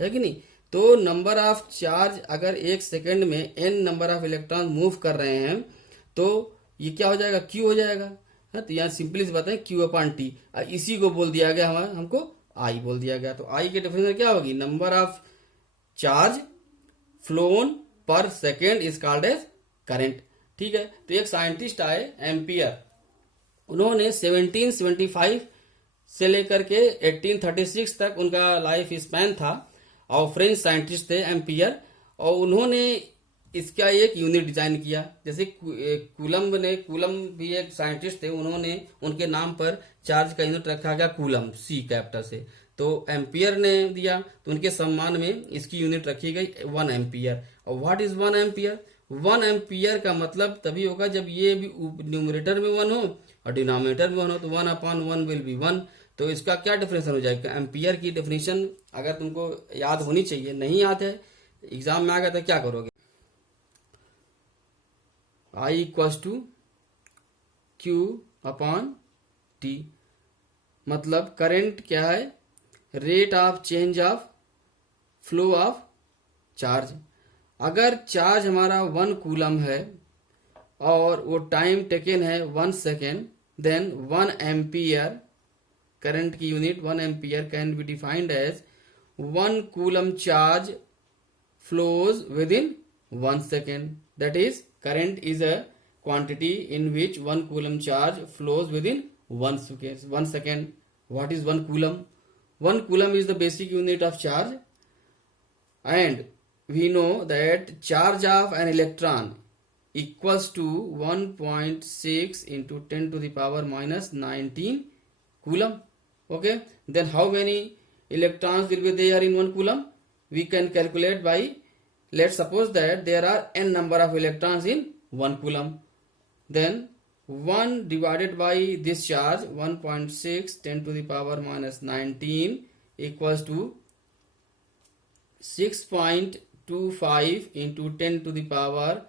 है कि नहीं, तो नंबर ऑफ चार्ज अगर एक सेकंड में n number of electron move कर रहे हैं तो ये क्या हो जाएगा, क्यू हो जाएगा। है तो यहाँ सिंपली से बताएं क्यू अपॉन टी, इसी को बोल दिया गया हमारा, हमको आई बोल दिया गया। तो आई की डेफिनेशन क्या होगी, number of charge flown per second is called as current. ठीक है, तो एक साइंटिस्ट आए एम्पियर, उन्होंने 1775 से लेकर के 1836 तक उनका लाइफ स्पैन था, और फ्रेंच साइंटिस्ट थे एम्पियर, और उन्होंने इसका एक यूनिट डिजाइन किया। जैसे कूलम भी एक साइंटिस्ट थे, उन्होंने उनके नाम पर चार्ज का यूनिट रखा गया कूलम, सी कैपिटल से। तो एम्पियर ने दिया, तो उनके सम्मान में इसकी यूनिट रखी गई 1 एम्पियर। और व्हाट इज 1 एम्पियर, 1 एम्पियर का मतलब तभी होगा जब ये भी न्यूमरेटर में 1 हो और डिनोमिनेटर में 1 हो, तो 1/1 विल बी 1। तो इसका क्या डेफिनेशन हो जाएगा, एम्पियर की डेफिनेशन अगर तुमको याद होनी चाहिए, नहीं याद है, एग्जाम में आ गया तो क्या करोगे, I equals to Q upon T. मतलब करंट क्या है, rate of change of flow of charge. अगर चार्ज हमारा 1 कूलम है और वो टाइम टेकन है 1 सेकेंड, देन 1 एम्पियर, करंट की unit 1 ampere can be defined as 1 coulomb charge flows within 1 second. That is, current is a quantity in which 1 coulomb charge flows within 1 second. What is 1 coulomb? 1 coulomb is the basic unit of charge, and we know that charge of an electron equals to 1.6 into 10 to the power minus 19 coulomb. Okay, then how many electrons will be there in 1 coulomb? We can calculate by, let's suppose that there are n number of electrons in 1 coulomb, then 1 divided by this charge 1.6 10 to the power minus 19 equals to 6.25 into 10 to the power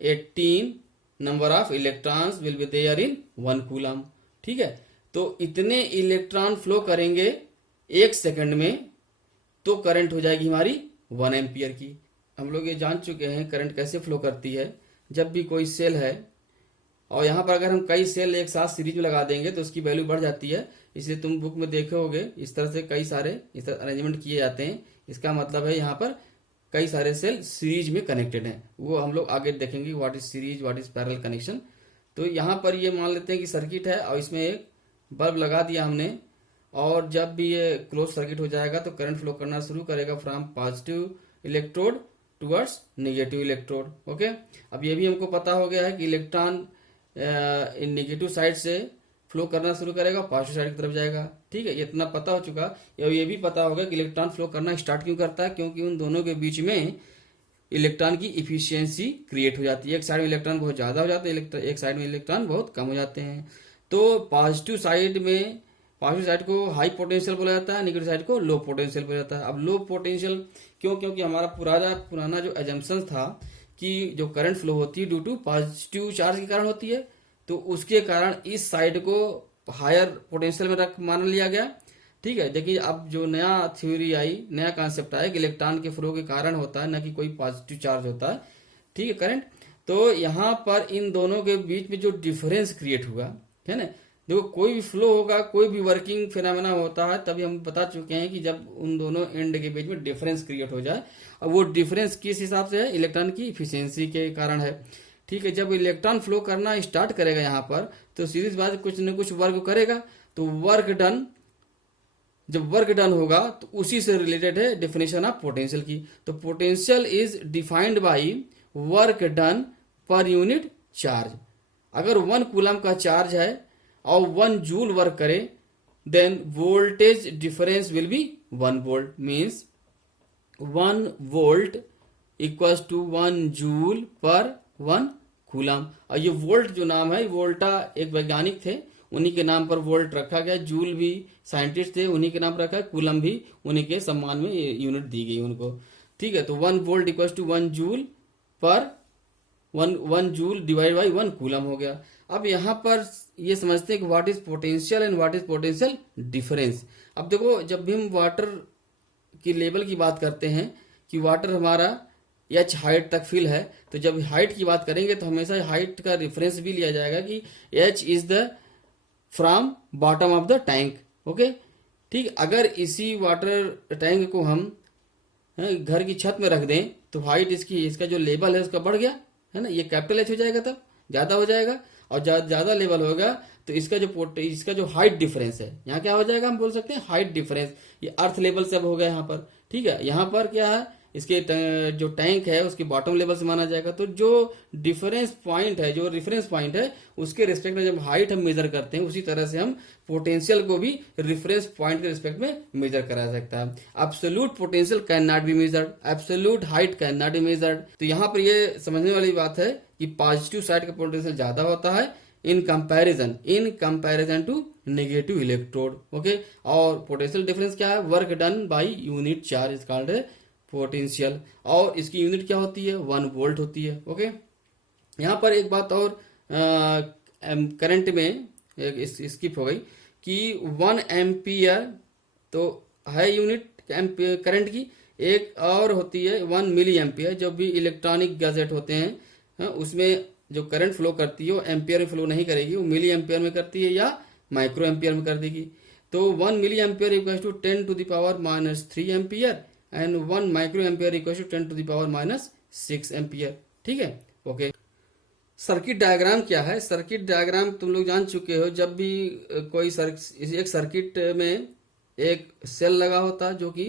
18 number of electrons will be there in 1 coulomb. ठीक है, तो इतने electron flow करेंगे 1 second में, तो current हो जाएगी हमारी 1 एम्पियर की। हम लोग ये जान चुके हैं करंट कैसे फ्लो करती है। जब भी कोई सेल है और यहाँ पर अगर हम कई सेल एक साथ सीरीज में लगा देंगे तो उसकी वैल्यू बढ़ जाती है। इसलिए तुम बुक में देखे होगे इस तरह से कई सारे इस तरह अरेंजमेंट किए जाते हैं। इसका मतलब है यहाँ पर कई सारे सेल सीरीज में कनेक्टेड हैं। वो हम लोग आगे देखेंगे what is series, what is parallel connection. तो यहाँ पर ये मान लेते हैं कि सर्किट है और इसमें एक बल्ब लगा दिया हमने, और जब भी ये क्लोज सर्किट हो जाएगा तो करंट फ्लो करना शुरू करेगा from positive electrode towards negative electrode. Okay, अब ये भी हमको पता हो गया है कि इलेक्ट्रॉन इन नेगेटिव साइड से फ्लो करना शुरू करेगा, पॉजिटिव साइड की तरफ जाएगा। ठीक है, ये इतना पता हो चुका। और ये भी पता होगा कि इलेक्ट्रॉन फ्लो करना स्टार्ट क्यों करता है, क्योंकि उन दोनों के बीच में इलेक्ट्रॉन की इफिशियंसी क्रिएट हो जाती है। एक साइड में इलेक्ट्रॉन बहुत ज्यादा हो जाते हैं, एक साइड में इलेक्ट्रॉन बहुत कम हो जाते हैं। तो पॉजिटिव साइड को हाई पोटेंशियल बोला जाता है, नेगेटिव साइड को लो पोटेंशियल बोला जाता है। अब लो पोटेंशियल क्यों, क्योंकि हमारा पुराना जो एजम्पशन था कि जो करंट फ्लो होती है ड्यू टू पॉजिटिव चार्ज के कारण होती है, तो उसके कारण इस साइड को हायर पोटेंशियल में मान लिया गया। ठीक है, देखिए अब जो नया थ्योरी आई, नया कॉन्सेप्ट आया कि इलेक्ट्रॉन के फ्लो के कारण होता है, न कि कोई पॉजिटिव चार्ज होता है। ठीक है, करंट। तो यहाँ पर इन दोनों के बीच में जो डिफरेंस क्रिएट हुआ है ना, देखो कोई भी फ्लो होगा, कोई भी वर्किंग फिनोमेना होता है, तभी हम बता चुके हैं कि जब उन दोनों एंड के बीच में डिफरेंस क्रिएट हो जाए। और वो डिफरेंस किस हिसाब से है, इलेक्ट्रॉन की इफिशियंसी के कारण है। ठीक है, जब इलेक्ट्रॉन फ्लो करना स्टार्ट करेगा यहाँ पर, तो सीरीज बात कुछ न कुछ वर्क करेगा, तो जब वर्क डन होगा तो उसी से रिलेटेड है डेफिनेशन ऑफ पोटेंशियल की। तो potential is defined by work done per unit charge. अगर 1 कूलम का चार्ज है और 1 जूल वर्क करे, then voltage difference will be 1 volt, means 1 volt equals to 1 joule per 1 coulomb. और ये वोल्ट जो नाम है, वोल्टा एक वैज्ञानिक थे, उन्हीं के नाम पर वोल्ट रखा गया। जूल भी साइंटिस्ट थे, उन्हीं के नाम पर रखा है। कूलम भी उन्हीं के सम्मान में यूनिट दी गई उनको। ठीक है, तो 1 volt equals to 1 joule per 1 joule divide by 1 coulomb हो गया। अब यहाँ पर ये समझते हैं कि what is potential and what is potential difference. अब देखो, जब भी हम वाटर की लेवल की बात करते हैं कि वाटर हमारा एच हाइट तक फिल है, तो जब हाइट की बात करेंगे तो हमेशा हाइट का रेफरेंस भी लिया जाएगा कि H is the from bottom of the tank. Okay, ठीक। अगर इसी वाटर टैंक को हम घर की छत में रख दें तो हाइट इसका जो लेवल है उसका बढ़ गया है ना, ये कैपिटल एच हो जाएगा, तब ज्यादा हो जाएगा। और ज्यादा लेवल होगा तो इसका जो हाइट डिफरेंस है, यहाँ क्या हो जाएगा, हम बोल सकते हैं हाइट डिफरेंस। ये अर्थ लेवल से अब हो गया यहाँ पर, ठीक है। यहाँ पर क्या है, इसके जो टैंक है उसके बॉटम लेवल से माना जाएगा। तो जो डिफरेंस पॉइंट है, जो रेफरेंस पॉइंट है, उसके रिस्पेक्ट में जब हाइट हम मेजर करते हैं, उसी तरह से हम पोटेंशियल को भी रेफरेंस पॉइंट के रिस्पेक्ट में मेजर करा सकता है। Absolute potential can not be measured, absolute height can not be measured. तो यहाँ पर ये समझने वाली बात है कि पॉजिटिव साइड का पोटेंशियल ज्यादा होता है in comparison to negative electrode. Okay, और पोटेंशियल डिफरेंस क्या है, work done by unit charge is called potential, और इसकी यूनिट क्या होती है, 1 वोल्ट होती है। ओके, यहाँ पर एक बात और करंट में स्किप हो गई कि 1 एम्पियर तो है यूनिट करंट की, एक और होती है 1 मिली एम्पियर। जब भी इलेक्ट्रॉनिक गैजेट होते हैं उसमें जो करंट फ्लो करती है वो एम्पियर में फ्लो नहीं करेगी, वो मिली एम्पियर में करती है या माइक्रो एम्पियर में कर देगी। तो 1 milli ampere equal to 10 to the power -3 ampere and 1 micro ampere equal to 10 to the power -6 ampere. ठीक है, ओके। सर्किट डायग्राम क्या है, सर्किट डायग्राम तुम लोग जान चुके हो। जब भी कोई एक सर्किट में एक सेल लगा होता है जो कि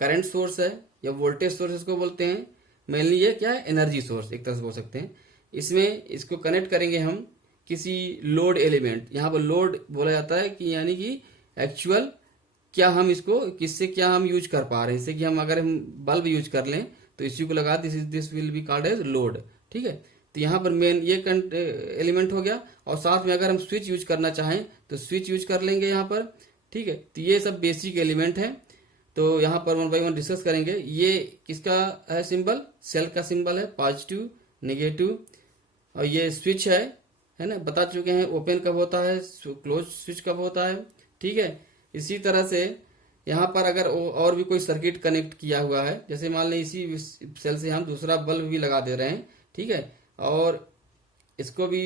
करंट सोर्स है या वोल्टेज सोर्स इसको बोलते हैं, मेनली ये क्या है, एनर्जी सोर्स एक तरह से बोल सकते हैं। इसमें इसको कनेक्ट करेंगे हम किसी लोड एलिमेंट, यहाँ पर लोड बोला जाता है कि यानी कि एक्चुअल क्या हम इसको किससे क्या हम यूज कर पा रहे हैं। जैसे कि हम अगर हम बल्ब यूज कर लें तो इसी को लगा this will be called as load. ठीक है, तो यहाँ पर मेन ये एलिमेंट हो गया, और साथ में अगर हम स्विच यूज करना चाहें तो स्विच यूज कर लेंगे यहाँ पर। ठीक है, तो ये सब बेसिक एलिमेंट है। तो यहाँ पर 1 बाय 1 डिस्कस करेंगे। ये किसका है सिंबल, सेल का सिंबल है, पॉजिटिव नेगेटिव। और ये स्विच है ना, बता चुके हैं ओपन कब होता है, क्लोज स्विच कब होता है। ठीक है, इसी तरह से यहाँ पर अगर और भी कोई सर्किट कनेक्ट किया हुआ है, जैसे मान लें इसी सेल से हम दूसरा बल्ब भी लगा दे रहे हैं, ठीक है, और इसको भी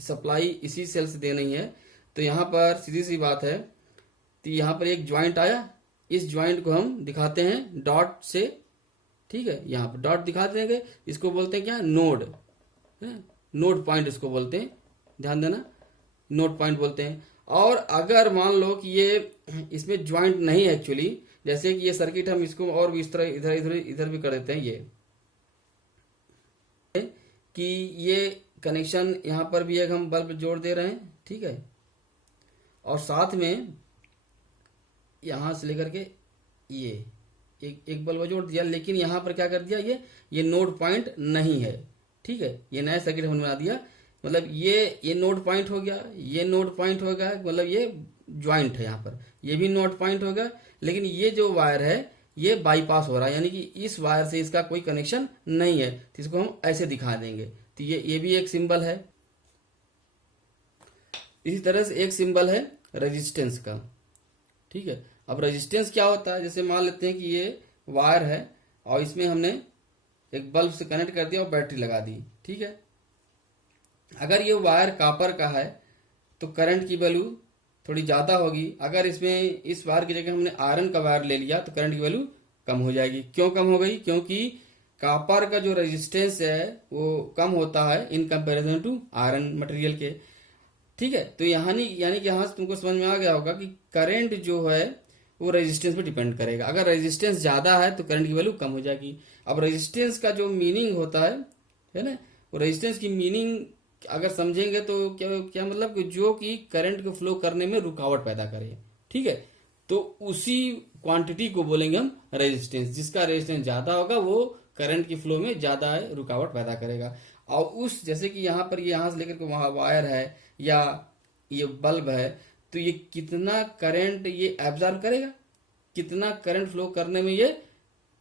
सप्लाई इसी सेल से देनी है, तो यहाँ पर सीधी सी बात है, तो यहाँ पर एक ज्वाइंट आया, इस ज्वाइंट को हम दिखाते हैं डॉट से। ठीक है, यहाँ पर डॉट दिखा देंगे, इसको बोलते हैं क्या, नोड, नोड पॉइंट इसको बोलते हैं, ध्यान देना, नोड पॉइंट बोलते हैं। और अगर मान लो कि ये इसमें ज्वाइंट नहीं है एक्चुअली, जैसे कि ये सर्किट हम इसको और भी इस तरह इधर इधर इधर भी कर देते हैं, ये कि ये कनेक्शन यहाँ पर भी एक हम बल्ब जोड़ दे रहे हैं। ठीक है, और साथ में यहाँ से लेकर के ये एक बल्ब जोड़ दिया, लेकिन यहाँ पर क्या कर दिया, ये नोड पॉइंट नहीं है। ठीक है, ये नया सर्किट हमने बना दिया, मतलब ये नोड पॉइंट हो गया, ये नोड पॉइंट हो गया, मतलब ये ज्वाइंट है, यहाँ पर ये भी नोड पॉइंट हो गया। लेकिन ये जो वायर है ये बाईपास हो रहा है, यानी कि इस वायर से इसका कोई कनेक्शन नहीं है, तो इसको हम ऐसे दिखा देंगे। तो ये भी एक सिंबल है। इसी तरह से एक सिंबल है रेजिस्टेंस का। ठीक है, अब रेजिस्टेंस क्या होता है, जैसे मान लेते हैं कि ये वायर है और इसमें हमने एक बल्ब से कनेक्ट कर दिया और बैटरी लगा दी। ठीक है, अगर ये वायर कॉपर का है तो करंट की वैल्यू थोड़ी ज्यादा होगी। अगर इसमें इस वायर की जगह हमने आयरन का वायर ले लिया तो करंट की वैल्यू कम हो जाएगी। क्यों कम हो गई, क्योंकि कॉपर का जो रेजिस्टेंस है वो कम होता है in comparison to iron material के। ठीक है, तो यानी कि यहाँ से तुमको समझ में आ गया होगा कि करंट जो है वो रेजिस्टेंस पे डिपेंड करेगा। अगर रेजिस्टेंस ज्यादा है तो करंट की वैल्यू कम हो जाएगी। अब रेजिस्टेंस का जो मीनिंग होता है ना, वो रेजिस्टेंस की मीनिंग अगर समझेंगे तो क्या मतलब कि जो कि करंट को फ्लो करने में रुकावट पैदा करे। ठीक है, तो उसी क्वांटिटी को बोलेंगे हम रेजिस्टेंस। जिसका रेजिस्टेंस ज्यादा होगा वो करंट की फ्लो में ज्यादा रुकावट पैदा करेगा। और उस जैसे कि यहाँ पर यहाँ से लेकर के वहां वायर है या ये बल्ब है, तो ये कितना करंट ये एब्जॉर्ब करेगा, कितना करंट फ्लो करने में ये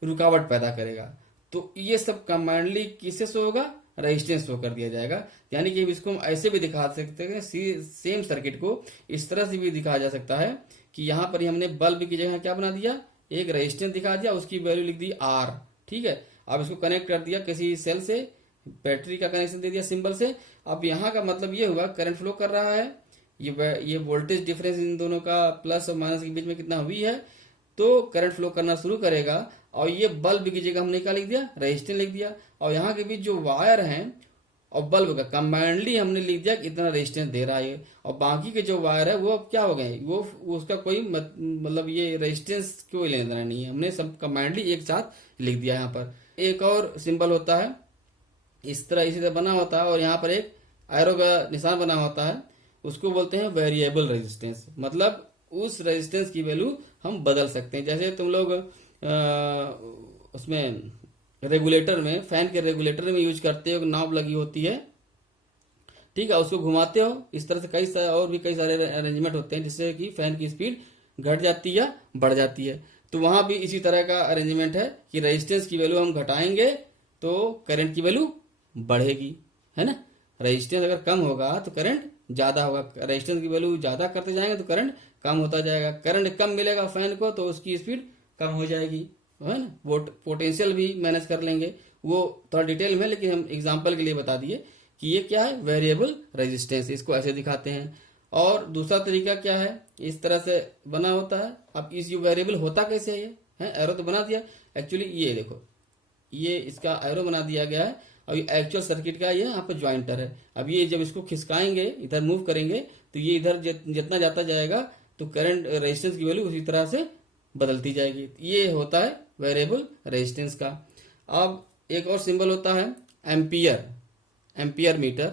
रुकावट पैदा करेगा। तो ये सब कंबाइंडली किससे शो होगा, रेजिस्टेंस शो कर दिया जाएगा। यानी कि इसको हम ऐसे भी दिखा सकते हैं, सेम सर्किट को इस तरह से भी दिखाया जा सकता है कि यहाँ पर हमने बल्ब की जगह क्या बना दिया, एक रेजिस्टेंस दिखा दिया, उसकी वैल्यू लिख दी R। ठीक है, अब इसको कनेक्ट कर दिया किसी सेल से, बैटरी का कनेक्शन दे दिया सिंबल से। अब यहाँ का मतलब ये हुआ करंट फ्लो कर रहा है, ये वोल्टेज डिफरेंस इन दोनों का प्लस और माइनस के बीच में कितना हुई है, तो करंट फ्लो करना शुरू करेगा। और ये बल्ब की जगह हमने क्या लिख दिया, रेजिस्टेंस लिख दिया। और यहाँ के बीच जो वायर हैं और बल्ब का कंबाइंडली हमने लिख दिया कि इतना रेजिस्टेंस दे रहा है। और बाकी के जो वायर है वो अब क्या हो गए, वो उसका कोई मतलब ये रेजिस्टेंस कोई लेना देना नहीं है, हमने सब कंबाइंडली एक साथ लिख दिया। यहाँ पर एक और सिंबल होता है इस तरह, इसी तरह बना होता है, और यहाँ पर एक एरो का निशान बना होता है, उसको बोलते हैं वेरिएबल रेजिस्टेंस। मतलब उस रेजिस्टेंस की वैल्यू हम बदल सकते हैं। जैसे तुम लोग उसमें रेगुलेटर में, फैन के रेगुलेटर में यूज करते हो, नॉब लगी होती है, ठीक है, उसको घुमाते हो इस तरह से। कई सारे और भी कई सारे अरेंजमेंट होते हैं जिससे कि फैन की स्पीड घट जाती है या बढ़ जाती है। तो वहां भी इसी तरह का अरेंजमेंट है कि रेजिस्टेंस की वैल्यू हम घटाएंगे तो करंट की वैल्यू बढ़ेगी, है ना। रेजिस्टेंस अगर कम होगा तो करंट ज्यादा होगा, रेजिस्टेंस की वैल्यू ज्यादा करते जाएंगे तो करंट कम होता जाएगा। करंट कम मिलेगा फैन को तो उसकी स्पीड कम हो जाएगी, है ना। वो पोटेंशियल भी मैनेज कर लेंगे, वो थोड़ा डिटेल में, लेकिन हम एग्जांपल के लिए बता दिए कि ये क्या है, वेरिएबल रेजिस्टेंस, इसको ऐसे दिखाते हैं। और दूसरा तरीका क्या है, इस तरह से बना होता है। अब इस वेरिएबल होता कैसे है, ये है एरो तो बना दिया, एक्चुअली ये देखो, ये इसका एरो बना दिया गया है। अब ये एक्चुअल सर्किट का ये यहाँ पर ज्वाइंटर है। अब ये जब इसको खिसकाएंगे, इधर मूव करेंगे, तो ये इधर जितना जाता जाएगा तो करंट रेजिस्टेंस की वैल्यू उसी तरह से बदलती जाएगी। ये होता है वेरिएबल रेजिस्टेंस का। अब एक और सिंबल होता है एम्पियर, एम्पियर मीटर।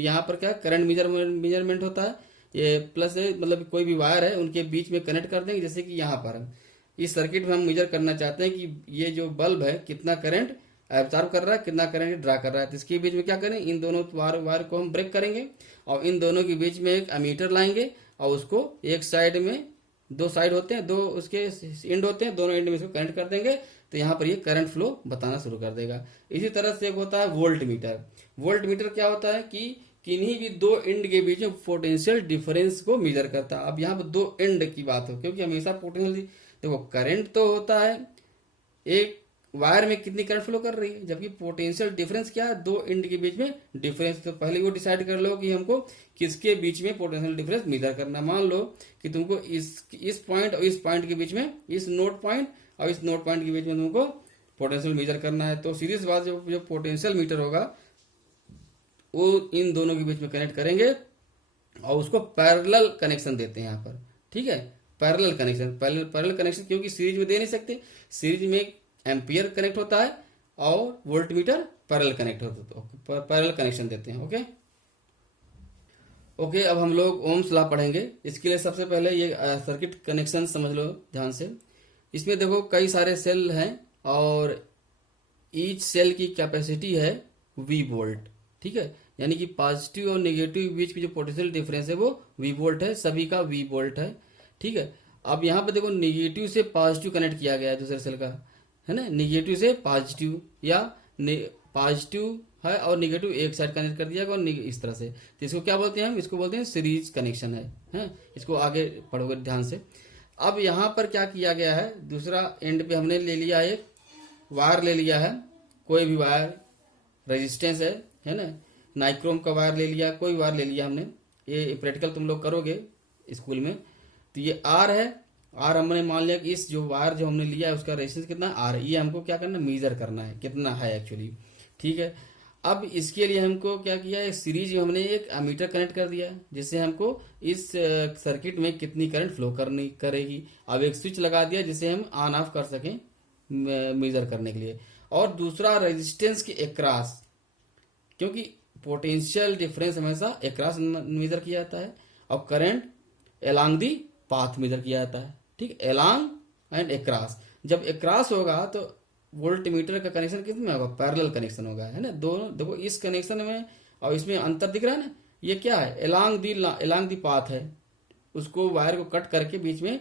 यहाँ पर क्या करंट मेजरमेंट होता है। ये प्लस है, मतलब कोई भी वायर है उनके बीच में कनेक्ट कर देंगे। जैसे कि यहाँ पर इस सर्किट में हम मेजर करना चाहते हैं कि ये जो बल्ब है कितना करंट एब्जॉर्ब कर रहा है, कितना करंट ड्रा कर रहा है। तो इसके बीच में क्या करें, इन दोनों वायर को हम ब्रेक करेंगे और इन दोनों के बीच में एक एमीटर लाएंगे और उसको एक साइड में, दो साइड होते हैं, दो उसके एंड होते हैं, दोनों एंड में इसको कनेक्ट कर देंगे तो यहाँ पर ये करंट फ्लो बताना शुरू कर देगा। इसी तरह से एक होता है वोल्ट मीटर। वोल्ट मीटर क्या होता है कि किन्हीं भी दो एंड के बीच में पोटेंशियल डिफरेंस को मेजर करता है। अब यहाँ पर दो एंड की बात हो, क्योंकि हमेशा पोटेंशियल, देखो करंट तो होता है एक वायर में कितनी करंट फ्लो कर रही है, जबकि पोटेंशियल डिफरेंस क्या है, दो एंड के बीच में डिफरेंस। तो पहले वो डिसाइड कर लो कि हमको किसके बीच में पोटेंशियल डिफरेंस मेजर करना। मान लो कि तुमको इस पॉइंट और इस पॉइंट के बीच में, इस नोड पॉइंट और इस नोड पॉइंट के बीच में तुमको पोटेंशियल मेजर करना है। तो सीधी सी बात, जो पोटेंशियल मीटर होगा वो इन दोनों के बीच में कनेक्ट करेंगे और उसको पैरेलल कनेक्शन देते हैं यहाँ पर, ठीक है। पैरेलल कनेक्शन, पैरेलल कनेक्शन, क्योंकि सीरीज में दे नहीं सकते। सीरीज में एम्पियर कनेक्ट होता है और वोल्ट मीटर पैरेलल कनेक्ट होता है, पैरेलल कनेक्शन देते हैं। ओके, अब हम लोग ओम्स लॉ पढ़ेंगे। इसके लिए सबसे पहले ये सर्किट कनेक्शन समझ लो ध्यान से। इसमें देखो कई सारे सेल हैं और ईच सेल की कैपेसिटी है V वोल्ट, ठीक है। यानी कि पॉजिटिव और नेगेटिव के बीच की जो पोटेंशियल डिफरेंस है वो V वोल्ट है, सभी का V वोल्ट है, ठीक है। अब यहाँ पे देखो नेगेटिव से पॉजिटिव कनेक्ट किया गया है दूसरे सेल का, है ना। नेगेटिव से पॉजिटिव या पॉजिटिव है और नेगेटिव एक साइड कनेक्ट कर दिया गया और इस तरह से। तो इसको क्या बोलते हैं हम, इसको बोलते हैं सीरीज कनेक्शन है। इसको आगे पढ़ोगे ध्यान से। अब यहाँ पर क्या किया गया है, दूसरा एंड पे हमने ले लिया, एक वायर ले लिया है, कोई भी वायर, रेजिस्टेंस है ना, नाइक्रोम का वायर ले लिया, कोई वायर ले लिया हमने। ये प्रैक्टिकल तुम लोग करोगे स्कूल में। तो ये आर है, आर हमने मान लिया कि इस जो वायर जो हमने लिया है उसका रेजिस्टेंस कितना आर है, ये हमको क्या करना, मेजर करना है कितना है एक्चुअली, ठीक है। अब इसके लिए हमको क्या किया है, सीरीज में हमने एक एमीटर कनेक्ट कर दिया है जिससे हमको इस सर्किट में कितनी करंट फ्लो करेगी। अब एक स्विच लगा दिया जिसे हम ऑन ऑफ कर सकें मेजर करने के लिए। और दूसरा रेजिस्टेंस के अक्रॉस, क्योंकि पोटेंशियल डिफरेंस हमेशा अक्रॉस मेजर किया जाता है और current along the path measure किया जाता है, ठीक, अलोंग एंड अक्रॉस। जब अक्रॉस होगा तो वोल्ट मीटर का कनेक्शन किस में होगा, पैरेलल कनेक्शन होगा, है ना। दोनों देखो इस कनेक्शन में और इसमें अंतर दिख रहा है ना, ये क्या है, अलोंग दी पाथ है, उसको वायर को कट करके बीच में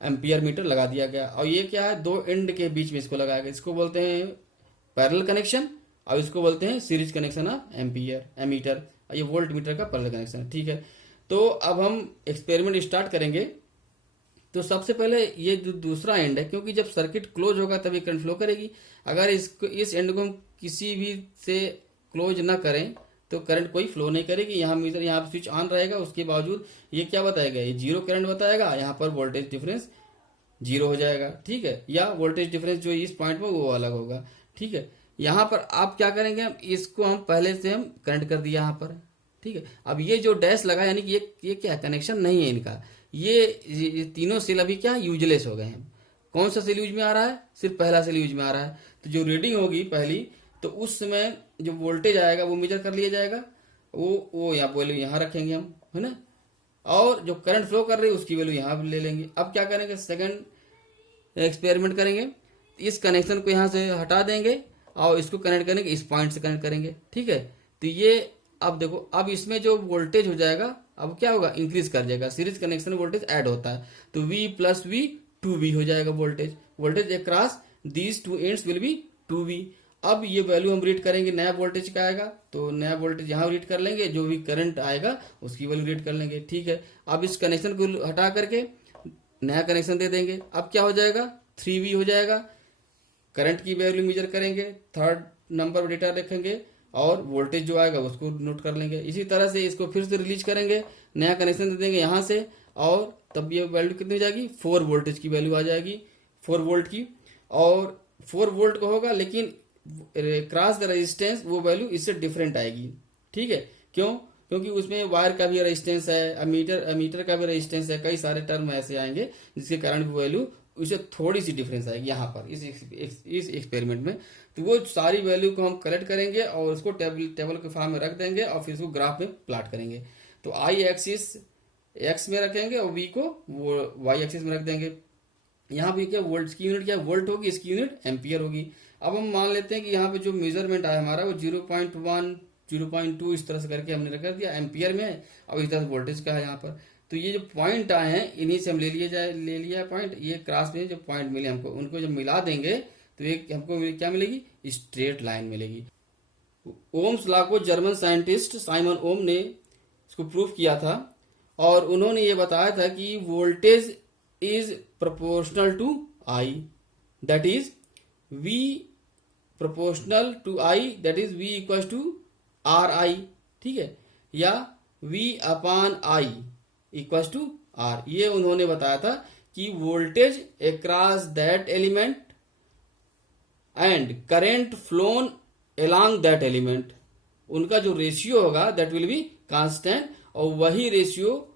एम्पियर मीटर लगा दिया गया। और ये क्या है, दो एंड के बीच में इसको लगाया गया, इसको बोलते हैं पैरेलल कनेक्शन और इसको बोलते हैं सीरीज कनेक्शन ऑफ एमीटर। ये वोल्ट मीटर का पैरेलल कनेक्शन है, ठीक है। तो अब हम एक्सपेरिमेंट स्टार्ट करेंगे। तो सबसे पहले ये जो दूसरा एंड है, क्योंकि जब सर्किट क्लोज होगा तभी करंट फ्लो करेगी। अगर इसको इस एंड को हम किसी भी से क्लोज ना करें तो करंट कोई फ्लो नहीं करेगी। यहाँ मीटर यहाँ स्विच ऑन रहेगा, उसके बावजूद ये क्या बताएगा, ये जीरो करंट बताएगा। यहाँ पर वोल्टेज डिफरेंस जीरो हो जाएगा, ठीक है, या वोल्टेज डिफरेंस जो इस पॉइंट में वो अलग होगा, ठीक है। यहाँ पर आप क्या करेंगे, इसको हम पहले से हम करंट कर दिया यहाँ पर, ठीक है। अब ये जो डैश लगा यानी कि ये क्या कनेक्शन नहीं है इनका, ये तीनों सेल अभी क्या यूजलेस हो गए हैं। कौन सा सेल यूज में आ रहा है, सिर्फ पहला सेल यूज में आ रहा है। तो जो रीडिंग होगी पहली, तो उस समय जो वोल्टेज आएगा वो मेजर कर लिया जाएगा, वो यहाँ वैल्यू यहाँ रखेंगे हम, है ना। और जो करंट फ्लो कर रही है उसकी वैल्यू यहाँ ले लेंगे। अब क्या करेंगे, सेकंड एक्सपेरिमेंट करेंगे, इस कनेक्शन को यहाँ से हटा देंगे और इसको कनेक्ट करेंगे, इस पॉइंट से कनेक्ट करेंगे, ठीक है। तो ये अब देखो, अब इसमें जो वोल्टेज हो जाएगा अब क्या होगा, इंक्रीज कर जाएगा। सीरीज कनेक्शन वोल्टेज ऐड होता है तो V प्लस V 2V हो जाएगा voltage across these two ends will be 2V। अब ये वैल्यू हम रीड करेंगे, नया वोल्टेज का आएगा तो नया वोल्टेज यहाँ रीड कर लेंगे, जो भी करंट आएगा उसकी वैल्यू रीड कर लेंगे, ठीक है। अब इस कनेक्शन को हटा करके नया कनेक्शन दे देंगे। अब क्या हो जाएगा, 3V हो जाएगा। करंट की वैल्यू मेजर करेंगे, थर्ड नंबर डेटा रखेंगे और वोल्टेज जो आएगा उसको नोट कर लेंगे। इसी तरह से इसको फिर से रिलीज करेंगे, नया कनेक्शन दे देंगे यहाँ से, और तब ये वैल्यू कितनी हो जाएगी, 4 वोल्टेज की वैल्यू आ जाएगी, 4 वोल्ट की। और 4 वोल्ट का होगा, लेकिन क्रॉस द रेजिस्टेंस वो वैल्यू इससे डिफरेंट आएगी, ठीक है। क्यों, क्योंकि उसमें वायर का भी रेजिस्टेंस है, अमीटर का भी रेजिस्टेंस है, कई सारे टर्म ऐसे आएंगे जिसके कारण वो वैल्यू उससे थोड़ी सी डिफरेंस आएगी यहाँ पर इस एक्सपेरिमेंट में। तो वो सारी वैल्यू को हम कलेक्ट करेंगे और उसको टेबल के फॉर्म में रख देंगे और फिर उसको ग्राफ में प्लॉट करेंगे। तो आई एक्सिस एक्स में रखेंगे और वी को वो वाई एक्सिस में रख देंगे। यहाँ पे क्या वोल्ट की यूनिट क्या वोल्ट होगी, इसकी यूनिट एम्पियर होगी। अब हम मान लेते हैं कि यहाँ पे जो मेजरमेंट आया हमारा वो 0.1 0.2 इस तरह से करके हमने रख दिया एम्पियर में, और इस तरह से वोल्टेज का है यहाँ पर। तो ये जो पॉइंट आए हैं इन्हीं से हम ले लिया पॉइंट, ये क्रॉस में जो पॉइंट मिले हमको उनको जब मिला देंगे तो एक हमको क्या मिलेगी, स्ट्रेट लाइन मिलेगी। ओम्स लॉ को जर्मन साइंटिस्ट साइमन ओम ने इसको प्रूव किया था और उन्होंने ये बताया था कि voltage is proportional to I, that is V proportional to I, that is V equal to R I, ठीक है, या V upon I equal to R। ये उन्होंने बताया था कि voltage across that element and current flown along that element, उनका जो रेशियो होगा दैट विल बी कांस्टेंट, और वही रेशियो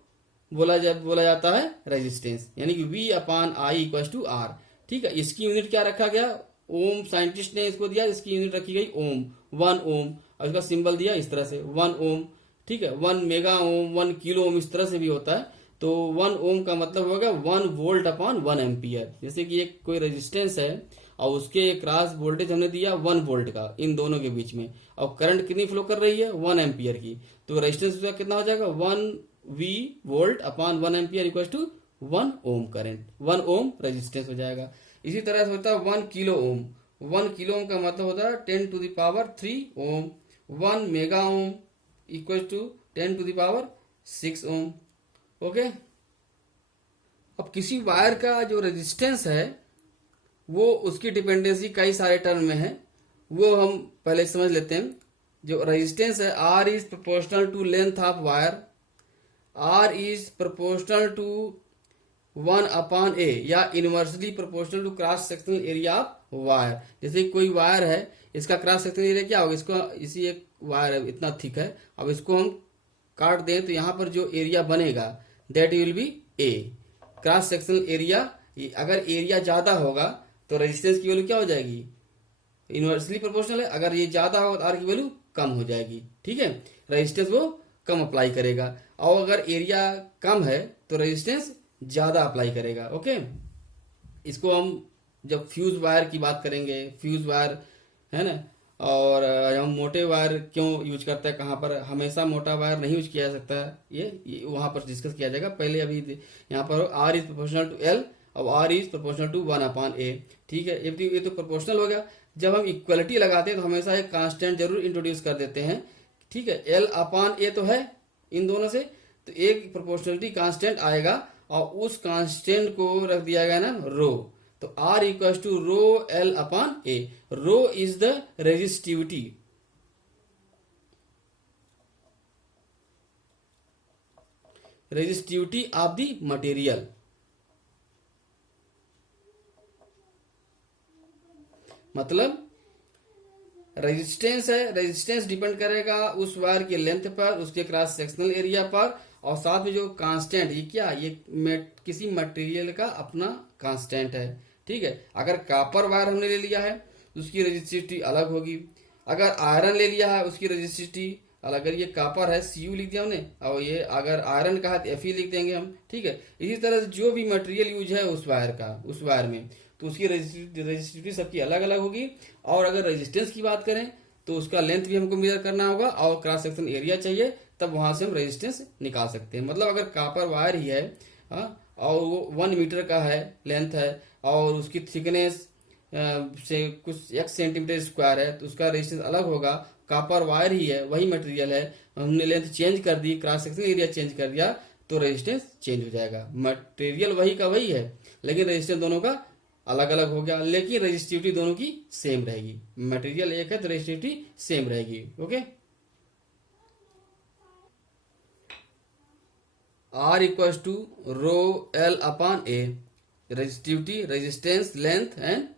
बोला जाता है रेजिस्टेंस, यानी कि V upon I equal to R, ठीक है। इसकी यूनिट क्या रखा गया, ओम साइंटिस्ट ने इसको दिया, इसकी यूनिट रखी गई ओम, 1 ओम, और इसका सिंबल दिया इस तरह से 1 ओम, ठीक है। 1 मेगा ओम, 1 किलो ओम, इस तरह से भी होता है। तो 1 ओम का मतलब होगा 1 वोल्ट अपॉन 1 एम्पियर। जैसे कि एक कोई रेजिस्टेंस है और उसके क्रॉस वोल्टेज हमने दिया 1 वोल्ट का इन दोनों के बीच में, और करंट कितनी फ्लो कर रही है 1 एम्पियर की, तो रेजिस्टेंस कितना हो जाएगा 1 V volt upon 1 ampere equal to 1 ohm current, 1 ohm resistance हो जाएगा। इसी तरह से होता है 1 किलो ओम, 1 किलो ओम का मतलब होता है 10 to the power 3 ohm, 1 mega ohm equal to 10 to the power 6 ohm, okay. अब किसी वायर का जो रेजिस्टेंस है वो उसकी डिपेंडेंसी कई सारे टर्म में है, वो हम पहले समझ लेते हैं। जो रेजिस्टेंस है R is proportional to length of wire, R is proportional to 1 upon A, या inversely proportional to cross sectional area of wire. जैसे कोई वायर है, इसका क्रॉस सेक्शनल एरिया क्या होगा, इसको इसी एक वायर है इतना थिक है, अब इसको हम काट दें तो यहाँ पर जो एरिया बनेगा that will B A cross sectional area. अगर एरिया ज्यादा होगा तो रेजिस्टेंस की वैल्यू क्या हो जाएगी, इनवर्सली प्रोपोर्शनल है, अगर ये ज्यादा होगा तो R की वैल्यू कम हो जाएगी, ठीक है, रेजिस्टेंस वो कम अप्लाई करेगा। और अगर एरिया कम है तो रेजिस्टेंस ज्यादा अप्लाई करेगा, ओके। इसको हम जब फ्यूज वायर की बात करेंगे, फ्यूज वायर है ना, और हम मोटे वायर क्यों यूज करते हैं, कहाँ पर हमेशा मोटा वायर नहीं यूज किया जा सकता है, ये वहां पर डिस्कस किया जाएगा। पहले अभी यहाँ पर R is proportional to L और R is proportional to 1 upon A, ठीक है। ये तो प्रोपोर्शनल हो गया। जब हम इक्वलिटी लगाते हैं तो हमेशा एक कांस्टेंट जरूर इंट्रोड्यूस कर देते हैं, ठीक है। L अपॉन A तो है इन दोनों से, तो एक प्रोपोर्शनलिटी कांस्टेंट आएगा और उस कांस्टेंट को रख दिया गया ना रो। तो R equal to rho L upon A। Rho is the resistivity, resistivity of the material. मतलब रेजिस्टेंस है, रेजिस्टेंस डिपेंड करेगा उस वायर के लेंथ पर, उसके क्रॉस सेक्शनल एरिया पर, और साथ में जो कांस्टेंट, ये क्या, ये किसी मटेरियल का अपना कांस्टेंट है। ठीक है, अगर कॉपर वायर हमने ले लिया है उसकी रेजिस्टिविटी अलग होगी, अगर आयरन ले लिया है उसकी रेजिस्टिविटी अलग। अगर ये कॉपर है Cu लिख दिया हमने, और ये अगर आयरन का है तो Fe लिख देंगे हम। ठीक है, इसी तरह से जो भी मटेरियल यूज है उस वायर का, उस वायर में, तो उसकी रेजिस्टिविटी सबकी अलग अलग होगी। और अगर रेजिस्टेंस की बात करें तो उसका लेंथ भी हमको मेजर करना होगा और क्रॉस सेक्शन एरिया चाहिए, तब वहां से हम रेजिस्टेंस निकाल सकते हैं। मतलब अगर कॉपर वायर ही है और वो 1 मीटर का है, लेंथ है, और उसकी थिकनेस से कुछ x सेंटीमीटर स्क्वायर है, तो उसका रेजिस्टेंस अलग होगा। कॉपर वायर ही है, वही मटेरियल है, हमने लेंथ चेंज कर दी, क्रॉस सेक्शन एरिया चेंज कर दिया, तो रेजिस्टेंस चेंज हो जाएगा। मटेरियल वही का वही है, लेकिन रेजिस्टेंस दोनों का अलग अलग हो गया, लेकिन रेजिस्टिविटी दोनों की सेम रहेगी। मटेरियल एक है तो रेजिस्टिविटी सेम रहेगी। Okay, R equal to rho L upon A, resistivity, resistance, length and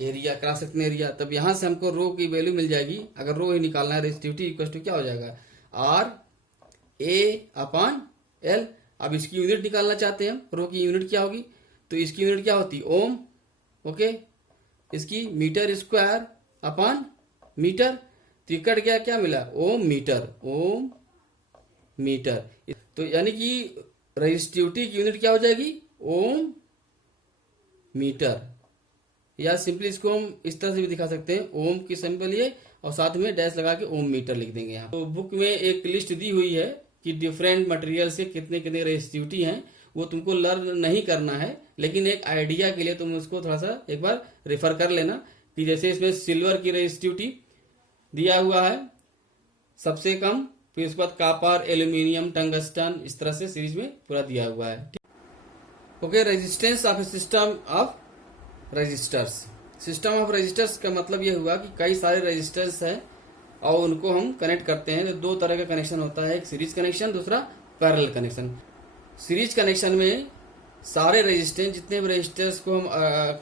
area, cross section area. तब यहां से हमको रो की वैल्यू मिल जाएगी। अगर रो ही निकालना है, रेजिस्टिविटी इक्वल टू क्या हो जाएगा, R A अपॉन L। अब इसकी यूनिट निकालना चाहते हैं हम, रो की यूनिट क्या होगी, तो इसकी यूनिट क्या होती, ओम। ओके, इसकी मीटर स्क्वायर अपॉन मीटर, तो ये कट गया, क्या मिला, ओम मीटर, ओम मीटर। तो यानी कि रेजिस्टिविटी की यूनिट क्या हो जाएगी, ओम मीटर, या सिंपली इसको हम इस तरह से भी दिखा सकते हैं, ओम की सिंपल ये, और साथ में डैश लगा के ओम मीटर लिख देंगे यहाँ। तो बुक में एक लिस्ट दी हुई है कि डिफरेंट मटेरियल से कितने कितने रेजिस्टिविटी हैं, वो तुमको लर्न नहीं करना है, लेकिन एक आइडिया के लिए तुम उसको थोड़ा सा एक बार रेफर कर लेना। कि जैसे इसमें सिल्वर की रेजिस्टिविटी दिया हुआ है सबसे कम, फिर उसके बाद कॉपर, एल्यूमिनियम, टंगस्टन, इस तरह से सीरीज में पूरा दिया हुआ है। Okay, resistance of a system of resistors. System of resistors का मतलब ये हुआ कि कई सारे रेजिस्टर्स हैं और उनको हम कनेक्ट करते हैं। तो दो तरह का कनेक्शन होता है, एक सीरीज कनेक्शन, दूसरा पैरेलल कनेक्शन। सीरीज कनेक्शन में सारे रेजिस्टेंस, जितने भी रेजिस्टर्स को हम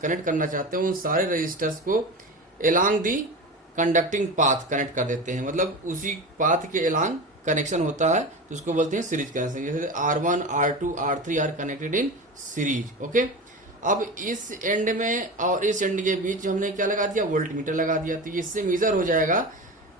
कनेक्ट करना चाहते हैं, उन सारे रेजिस्टर्स को एलॉन्ग दी कंडक्टिंग पाथ कनेक्ट कर देते हैं। मतलब उसी पाथ के एलॉन्ग कनेक्शन होता है, तो उसको बोलते हैं सीरीज कनेक्शन। जैसे R1, R2, R3 are connected in series. Okay, अब इस एंड में और इस एंड के बीच हमने क्या लगा दिया, वोल्टमीटर लगा दिया। तो इससे मेजर हो जाएगा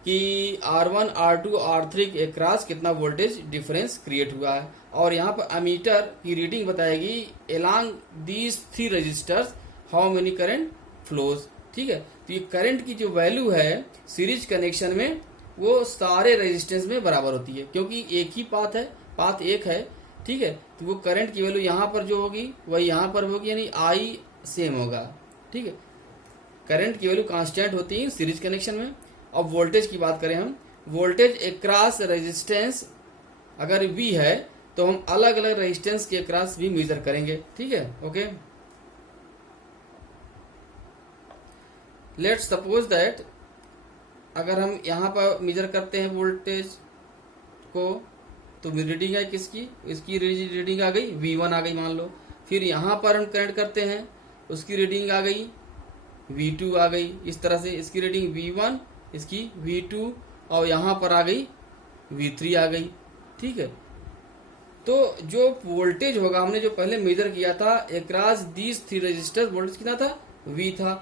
कि R1, R2, R3 के क्रॉस कितना वोल्टेज डिफरेंस क्रिएट हुआ है। और यहाँ पर अमीटर की रीडिंग बताएगी along these 3 resistors how many current flows. ठीक है, तो ये करंट की जो वैल्यू है सीरीज कनेक्शन में, वो सारे रेजिस्टेंस में बराबर होती है, क्योंकि एक ही पाथ है, पाथ एक है। ठीक है, तो वो करंट की वैल्यू यहाँ पर जो होगी वही यहाँ पर होगी, यानी आई सेम होगा। ठीक है, करंट की वैल्यू कांस्टेंट होती है सीरीज कनेक्शन में। अब वोल्टेज की बात करें हम, वोल्टेज अक्रॉस रेजिस्टेंस अगर V है तो हम अलग अलग रेजिस्टेंस के अक्रॉस भी मेजर करेंगे। ठीक है, ओके, लेट्स सपोज दैट अगर हम यहाँ पर मेजर करते हैं वोल्टेज को, तो रीडिंग है किसकी, इसकी रीडिंग आ गई V1 आ गई मान लो। फिर यहाँ पर हम कनेक्ट करते हैं, उसकी रीडिंग आ गई V2 आ गई। इस तरह से इसकी रीडिंग V1, इसकी V2, और यहाँ पर आ गई V3 आ गई। ठीक है, तो जो वोल्टेज होगा, हमने जो पहले मेजर किया था अक्रॉस दीज 3 रजिस्टर, वोल्टेज कितना था, V था।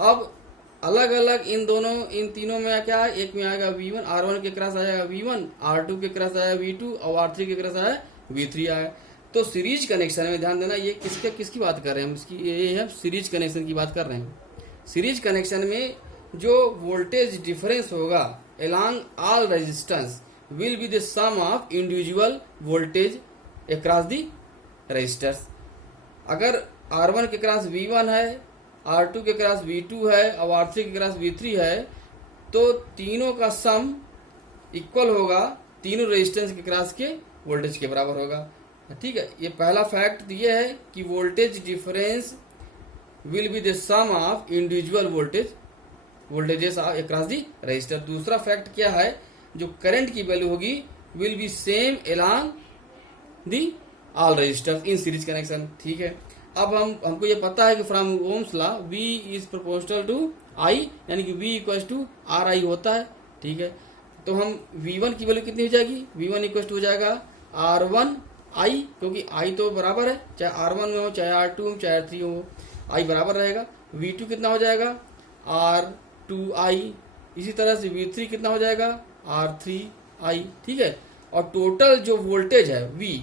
अब अलग अलग इन तीनों में क्या है, एक में आएगा V1, R1 के क्रॉस आएगा V1, R2 के क्रॉस आएगा V2, और R3 के क्रॉस आया V3 आया। तो सीरीज कनेक्शन में ध्यान देना, ये किसकी बात कर रहे हैं हम, इसकी ये है सीरीज कनेक्शन की बात कर रहे हैं। सीरीज कनेक्शन में जो वोल्टेज डिफरेंस होगा along all resistance will be the sum of individual voltage across the resistors। अगर R1 के क्रॉस V1 है, R2 के क्रॉस V2 है और R3 के क्रॉस V3 है, तो तीनों का सम इक्वल होगा, तीनों रेजिस्टेंस के क्रॉस के वोल्टेज के बराबर होगा। ठीक है, ये पहला फैक्ट ये है कि voltage difference will be the sum of individual voltages across the resistor. दूसरा फैक्ट क्या है, जो करंट की वैल्यू होगी will be same along the all resistors in series connection. ठीक है, अब हमको ये पता है कि from Ohm's law V is proportional to I, यानी कि V इक्वल टू RI होता है। ठीक है, तो हम V1 की वैल्यू कितनी हो जाएगी, V1 इक्वल टू हो जाएगा R1I, क्योंकि I तो बराबर है, चाहे R1 में हो चाहे R2 में चाहे R3 हो, I बराबर रहेगा। V2 कितना हो जाएगा R2I, इसी तरह से V3 कितना हो जाएगा R3I। ठीक है, और टोटल जो वोल्टेज है V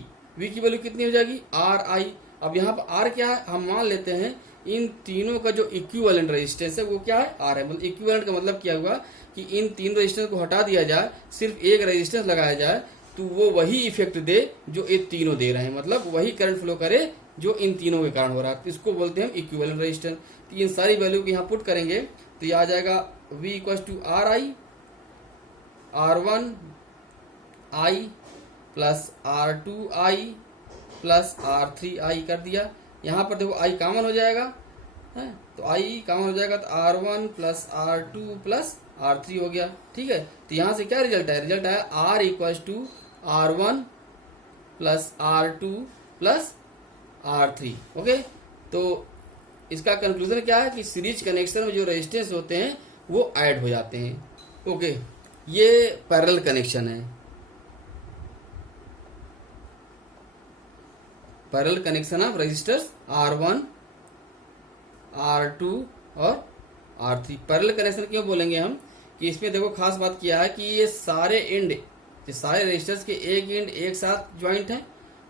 की वैल्यू कितनी हो जाएगी RI। अब यहाँ पर R क्या है, हम मान लेते हैं इन तीनों का जो इक्विवेलेंट रेजिस्टेंस है वो क्या है R है। मतलब इक्विवेलेंट का मतलब क्या हुआ कि इन तीन रेजिस्टेंस को हटा दिया जाए, सिर्फ एक रेजिस्टेंस लगाया जाए, तो वो वही इफेक्ट दे जो ये तीनों दे रहे हैं, मतलब वही करंट फ्लो करे जो इन तीनों के कारण हो रहा है। तो इसको बोलते हैं हम इक्विवेलेंट रेजिस्टेंस। तो इन सारी वैल्यू को यहाँ पुट करेंगे तो ये आ जाएगा V equal to RI R1I plus R2I plus R3I कर दिया। यहाँ पर देखो I कॉमन हो जाएगा है, तो I कॉमन हो जाएगा तो R1 plus R2 plus R3 हो गया। ठीक है, तो यहाँ से क्या रिजल्ट है, रिजल्ट आया R equal to R1 plus R2 plus R3। Okay, तो इसका कंक्लूजन क्या है कि सीरीज कनेक्शन में जो रेजिस्टेंस होते हैं वो ऐड हो जाते हैं। ओके, ये पैरेलल कनेक्शन है, parallel connection of resistors R1 R2 और R3। पैरेलल कनेक्शन क्यों बोलेंगे हम कि इसमें देखो खास बात किया है कि ये सारे एंड, ये सारे रेजिस्टर्स के एक एंड एक साथ ज्वाइंट है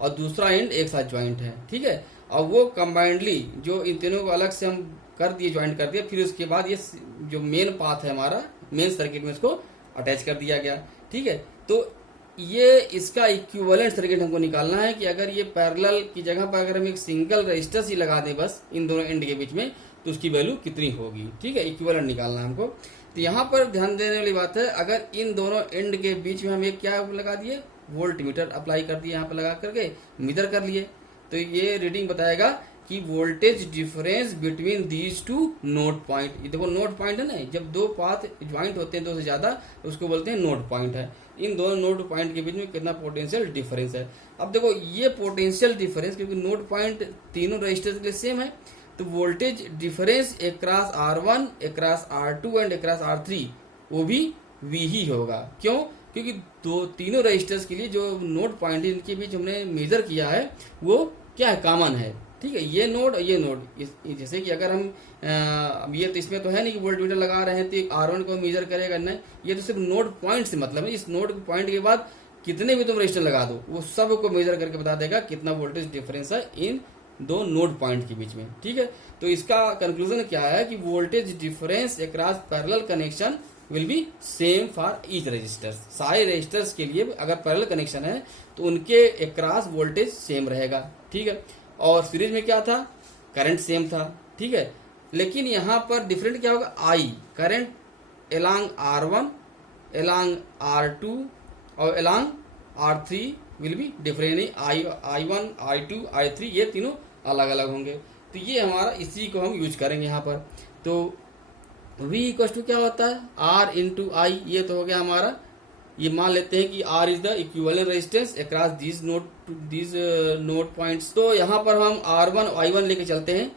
और दूसरा एंड एक साथ ज्वाइंट है। ठीक है, और वो कंबाइंडली जो इन तीनों को अलग से हम कर दिए, ज्वाइंट कर दिए, फिर उसके बाद ये जो मेन पाथ है हमारा मेन सर्किट में इसको अटैच कर दिया गया। ठीक है, तो ये इसका इक्विवेलेंट सर्किट हमको निकालना है कि अगर ये पैरेलल की जगह पर अगर हम एक सिंगल रेजिस्टेंस ही लगा दें बस इन दोनों एंड के बीच में, तो उसकी वैल्यू कितनी होगी। ठीक है, इक्विवेलेंट निकालना है हमको। तो यहाँ पर ध्यान देने वाली बात है, अगर इन दोनों एंड के बीच में हम एक क्या लगा दिए, वोल्ट मीटर अप्लाई कर दिए, यहाँ पर लगा करके मीटर कर लिए, तो ये रीडिंग बताएगा कि voltage difference between these two node point. ये देखो नोड पॉइंट है ना, जब दो पाथ ज्वाइंट होते हैं दो से ज्यादा, उसको बोलते हैं नोड पॉइंट है। इन दोनों नोड पॉइंट के बीच में कितना पोटेंशियल डिफरेंस है। अब देखो ये पोटेंशियल डिफरेंस, क्योंकि नोड पॉइंट तीनों रजिस्टर्स के लिए सेम है, तो voltage difference across R1 across R2 and across R3 वो भी V ही होगा। क्यों, क्योंकि दो तीनों रजिस्टर्स के लिए जो नोड पॉइंट इनके बीच हमने मेजर किया है वो क्या है, कॉमन है। ठीक है, ये नोड ये नोड, जैसे कि अगर हम अब ये तो इसमें तो है नहीं कि वोल्ट मीटर लगा रहे हैं तो R1 को मेजर करेगा, नहीं, ये तो सिर्फ नोड पॉइंट से मतलब है। इस नोड पॉइंट के बाद कितने भी तुम रजिस्टर लगा दो वो सब को मेजर करके बता देगा कितना वोल्टेज डिफरेंस है इन दो नोड पॉइंट के बीच में। ठीक है, तो इसका कंक्लूजन क्या है कि voltage difference across parallel connection will be same for each resistors. सारे रजिस्टर्स के लिए अगर पैरेलल कनेक्शन है तो उनके अक्रॉस वोल्टेज सेम रहेगा। ठीक है, और सीरीज में क्या था, करंट सेम था। ठीक है, लेकिन यहाँ पर डिफरेंट क्या होगा, I current along R1 along R2 और along R3 will be different, I1 I2 I3 ये तीनों अलग अलग होंगे। तो ये हमारा इसी को हम यूज करेंगे यहाँ पर। तो V इक्वल टू क्या होता है, R इंटू I, ये तो हो गया हमारा, ये मान लेते हैं कि R is the equivalent resistance across these node points. तो यहाँ पर हम R1 I1 लेके चलते हैं,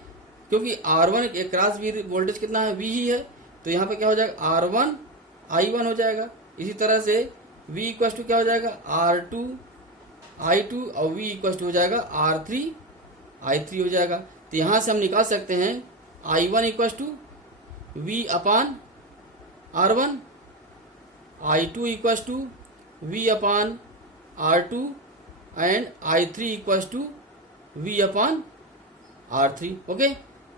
क्योंकि R1 के अक्रॉस भी वोल्टेज कितना है, V ही है, तो यहाँ पे क्या हो जाएगा R1 I1 हो जाएगा। इसी तरह से V इक्वल टू क्या हो जाएगा, R2 I2 और V इक्वल टू हो जाएगा R3 I3 हो जाएगा। तो यहाँ से हम निकाल सकते हैं I1 equal to V upon R1, I2 equal to V upon R2 and I3 equal to V upon R3। Okay,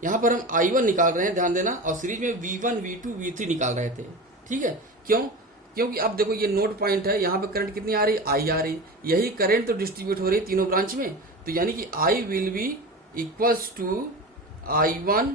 यहाँ पर हम I1 निकाल रहे हैं, ध्यान देना, और सीरीज में V1 V2 V3 निकाल रहे थे। ठीक है, क्यों, क्योंकि अब देखो ये नोड पॉइंट है, यहाँ पे करंट कितनी आ रही, I आ रही, यही करंट तो डिस्ट्रीब्यूट हो रही तीनों ब्रांच में, तो यानी कि I will be equals to I1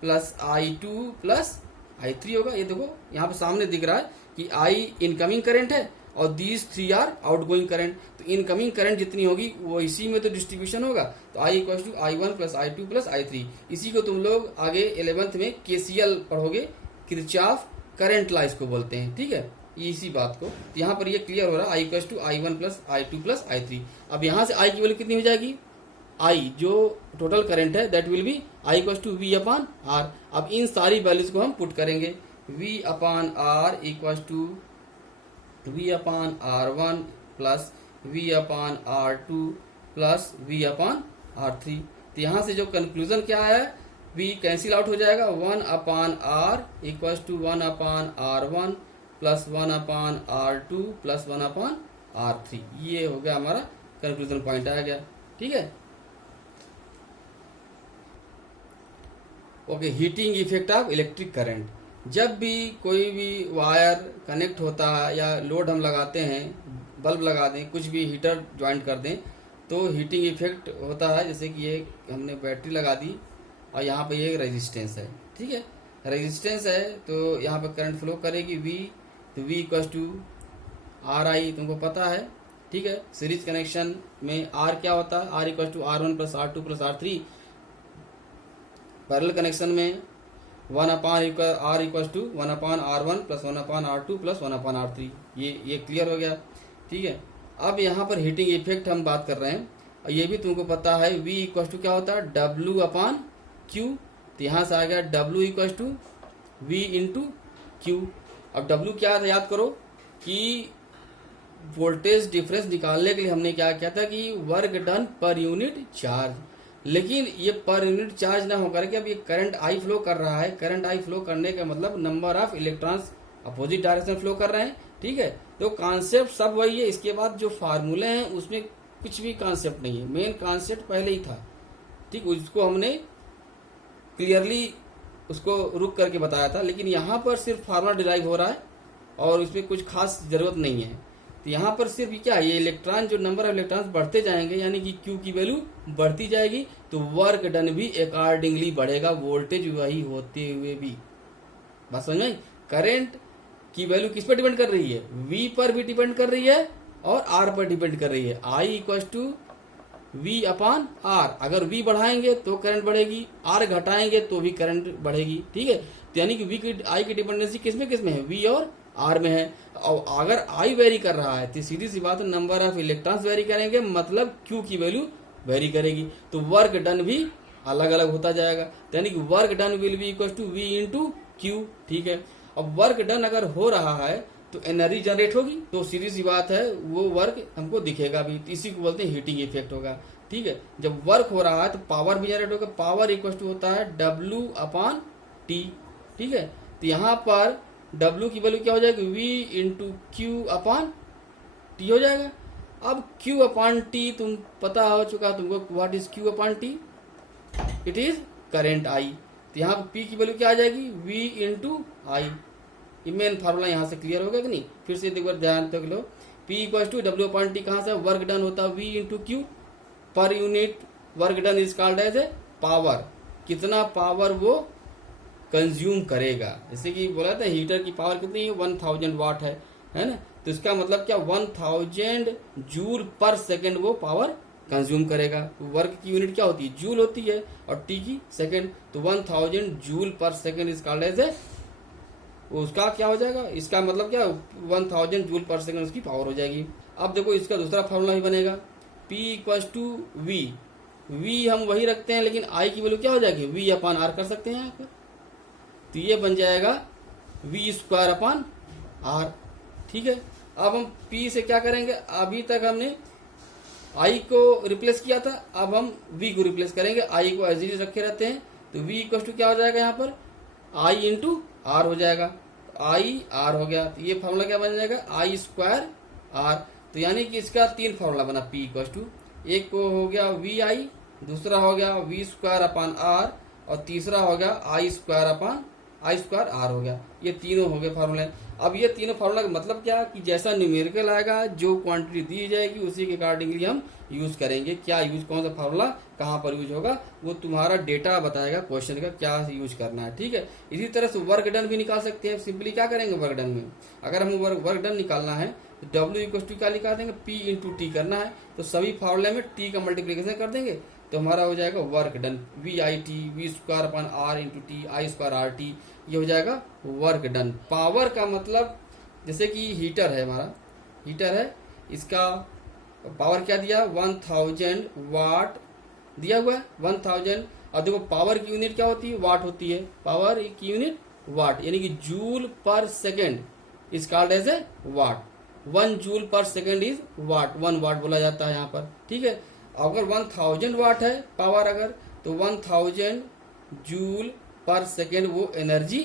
plus I2 plus I3 होगा। ये देखो यहाँ पे सामने दिख रहा है कि I इनकमिंग करंट है और दीज 3 आर आउटगोइंग करंट। तो इनकमिंग करंट जितनी होगी वो इसी में तो डिस्ट्रीब्यूशन होगा। तो I equal to I1 plus I2 plus I3। इसी को तुम लोग आगे 11th में KCL पढ़ोगे, किरचॉफ करंट लॉ इसको बोलते हैं, ठीक है, इसी बात को। तो यहाँ पर ये क्लियर हो रहा है I equal to I1 plus I2 plus I3। अब यहाँ से I की वैल्यू कितनी हो जाएगी, I जो टोटल करंट है that will be I equal to V upon R। अब इन सारी वैल्यूज को हम पुट करेंगे, V upon R equal to V upon R1 plus V upon R2 plus V upon R3। तो यहाँ से जो कंक्लूजन क्या है, V कैंसिल आउट हो जाएगा, 1 upon R equal to 1 upon R1 plus 1 upon R2 plus 1 upon R3। ये हो गया हमारा कंक्लूजन पॉइंट आ गया, ठीक है। Okay, heating effect of electric current. जब भी कोई भी वायर कनेक्ट होता है या लोड हम लगाते हैं, बल्ब लगा दें, कुछ भी हीटर ज्वाइंट कर दें, तो हीटिंग इफेक्ट होता है। जैसे कि ये हमने बैटरी लगा दी और यहाँ पे ये रेजिस्टेंस है, ठीक है, रेजिस्टेंस है तो यहाँ पे करंट फ्लो करेगी V। तो V इक्वल टू RI तुमको पता है, ठीक है। सीरीज कनेक्शन में R क्या होता है, R equal to R1 plus R2 plus R3। Parallel connection में 1 upon R equal to 1 upon R1 plus 1 upon R2 plus 1 upon R3। ये क्लियर हो गया, ठीक है। अब यहाँ पर हीटिंग इफेक्ट हम बात कर रहे हैं और ये भी तुमको पता है V इक्वल टू क्या होता है, W अपान Q। तो यहाँ से आ गया W equal to V into Q। अब W क्या था, याद करो कि वोल्टेज डिफरेंस निकालने के लिए हमने क्या किया था कि work done per unit charge. लेकिन ये पर यूनिट चार्ज ना होकर के अब ये करंट आई फ्लो कर रहा है। करंट आई फ्लो करने का मतलब number of electrons opposite direction flow कर रहे हैं, ठीक है। तो कॉन्सेप्ट सब वही है। इसके बाद जो फार्मूले हैं उसमें कुछ भी कॉन्सेप्ट नहीं है, मेन कॉन्सेप्ट पहले ही था, ठीक। उसको हमने क्लियरली उसको रुक करके बताया था। लेकिन यहाँ पर सिर्फ फार्मूला डिराइव हो रहा है और इसमें कुछ खास जरूरत नहीं है। तो यहाँ पर सिर्फ क्या है, ये इलेक्ट्रॉन जो नंबर ऑफ इलेक्ट्रॉन्स बढ़ते जाएंगे यानी कि Q की वैल्यू बढ़ती जाएगी तो वर्क डन भी अकॉर्डिंगली बढ़ेगा, वोल्टेज वही होते हुए भी। बात समझ में? करंट की वैल्यू किस पर डिपेंड कर रही है, V पर भी डिपेंड कर रही है और R पर डिपेंड कर रही है। I equal to V upon R। अगर V बढ़ाएंगे तो करंट बढ़ेगी, R घटाएंगे तो भी करंट बढ़ेगी, ठीक है। तो यानी कि V की I की डिपेंडेंसी किसमें किसमें है, V और R में है। और अगर I वेरी कर रहा है तो सीधी सी बात है नंबर ऑफ इलेक्ट्रॉन्स वेरी करेंगे, मतलब Q की वैल्यू वेरी करेगी, तो वर्क डन भी अलग अलग होता जाएगा। तो यानी कि work done will be equal to V into Q, ठीक है। अब वर्क डन अगर हो रहा है तो एनर्जी जनरेट होगी, तो सीधी सी बात है वो वर्क हमको दिखेगा भी। तो इसी को बोलते हैं हीटिंग इफेक्ट होगा, ठीक है। जब वर्क हो रहा है तो पावर भी जनरेट होगा। पावर इक्वल टू होता है W अपॉन T, ठीक है। तो यहाँ पर W की वैल्यू क्या हो जाएगी, V into Q upon T हो जाएगा। अब Q अपॉन T तुम पता हो चुका तुमको, what is Q upon T, it is current I। तो यहाँ पर P की वैल्यू क्या आ जाएगी, V इंटू I। ये मेन फार्मूला यहाँ से क्लियर होगा कि नहीं, फिर से एक बार ध्यान तक लो। P equal to W upon T कहाँ से, वर्क डन होता है V into Q। Per unit work done is called as a power, कितना पावर वो कंज्यूम करेगा। जैसे कि बोला था हीटर की पावर कितनी है, 1000 वाट है ना। तो इसका मतलब क्या, 1000 जूल पर सेकेंड वो पावर कंज्यूम करेगा। वर्क की यूनिट क्या होती है, जूल होती है, और टी की सेकेंड। तो 1000 joule per second is called as a, उसका क्या हो जाएगा, इसका मतलब क्या, 1000 जूल पर सेकेंड उसकी पावर हो जाएगी। अब देखो इसका दूसरा फॉर्मूला भी बनेगा, P इक्वल टू V हम वही रखते हैं लेकिन I की वैल्यू क्या हो जाएगी, V अपॉन R कर सकते हैं यहाँ पर। तो ये बन जाएगा V स्क्वायर अपॉन R, ठीक है। अब हम P से क्या करेंगे, अभी तक हमने I को रिप्लेस किया था, अब हम V को रिप्लेस करेंगे। I को एज इट इज रखे रहते हैं, तो V इक्वल टू क्या हो जाएगा यहाँ पर, I इंटू R हो जाएगा। I R हो गया, तो ये फॉर्मूला क्या बन जाएगा, I स्क्वायर R। तो यानी कि इसका तीन फॉर्मूला बना P इक्वल टू, एक को हो गया VI, दूसरा हो गया V स्क्वायर अपॉन R, और तीसरा हो गया I square upon I square R हो गया। ये तीनों हो गए फार्मूले। अब ये तीनों फार्मूला का मतलब क्या कि जैसा न्यूमेरिकल आएगा, जो क्वांटिटी दी जाएगी उसी के अकॉर्डिंगली हम यूज करेंगे। क्या यूज, कौन सा फार्मूला कहाँ पर यूज होगा, वो तुम्हारा डेटा बताएगा क्वेश्चन का क्या यूज करना है। ठीक है, इसी तरह से वर्क डन भी निकाल सकते हैं। सिंपली क्या करेंगे वर्क डन में, अगर हम वर्क डन निकालना है तो डब्ल्यू इक्वल टू क्या निकाल देंगे, पी इंटू टी करना है, तो सभी फार्मूले में टी का मल्टीप्लीकेशन कर देंगे तो हमारा हो जाएगा work done, V I T V square upon R into T I square R T, ये हो जाएगा वर्क डन। पावर का मतलब जैसे कि हीटर है, हमारा हीटर है, इसका पावर क्या दिया 1000 वाट दिया हुआ है 1000। और देखो पावर की यूनिट क्या होती है, वाट होती है, पावर की यूनिट वाट, यानी कि joule per second is called as a watt. 1 joule per second is watt, 1 watt बोला जाता है यहाँ पर। ठीक है, अगर 1000 वाट है पावर अगर, तो 1000 जूल पर सेकेंड वो एनर्जी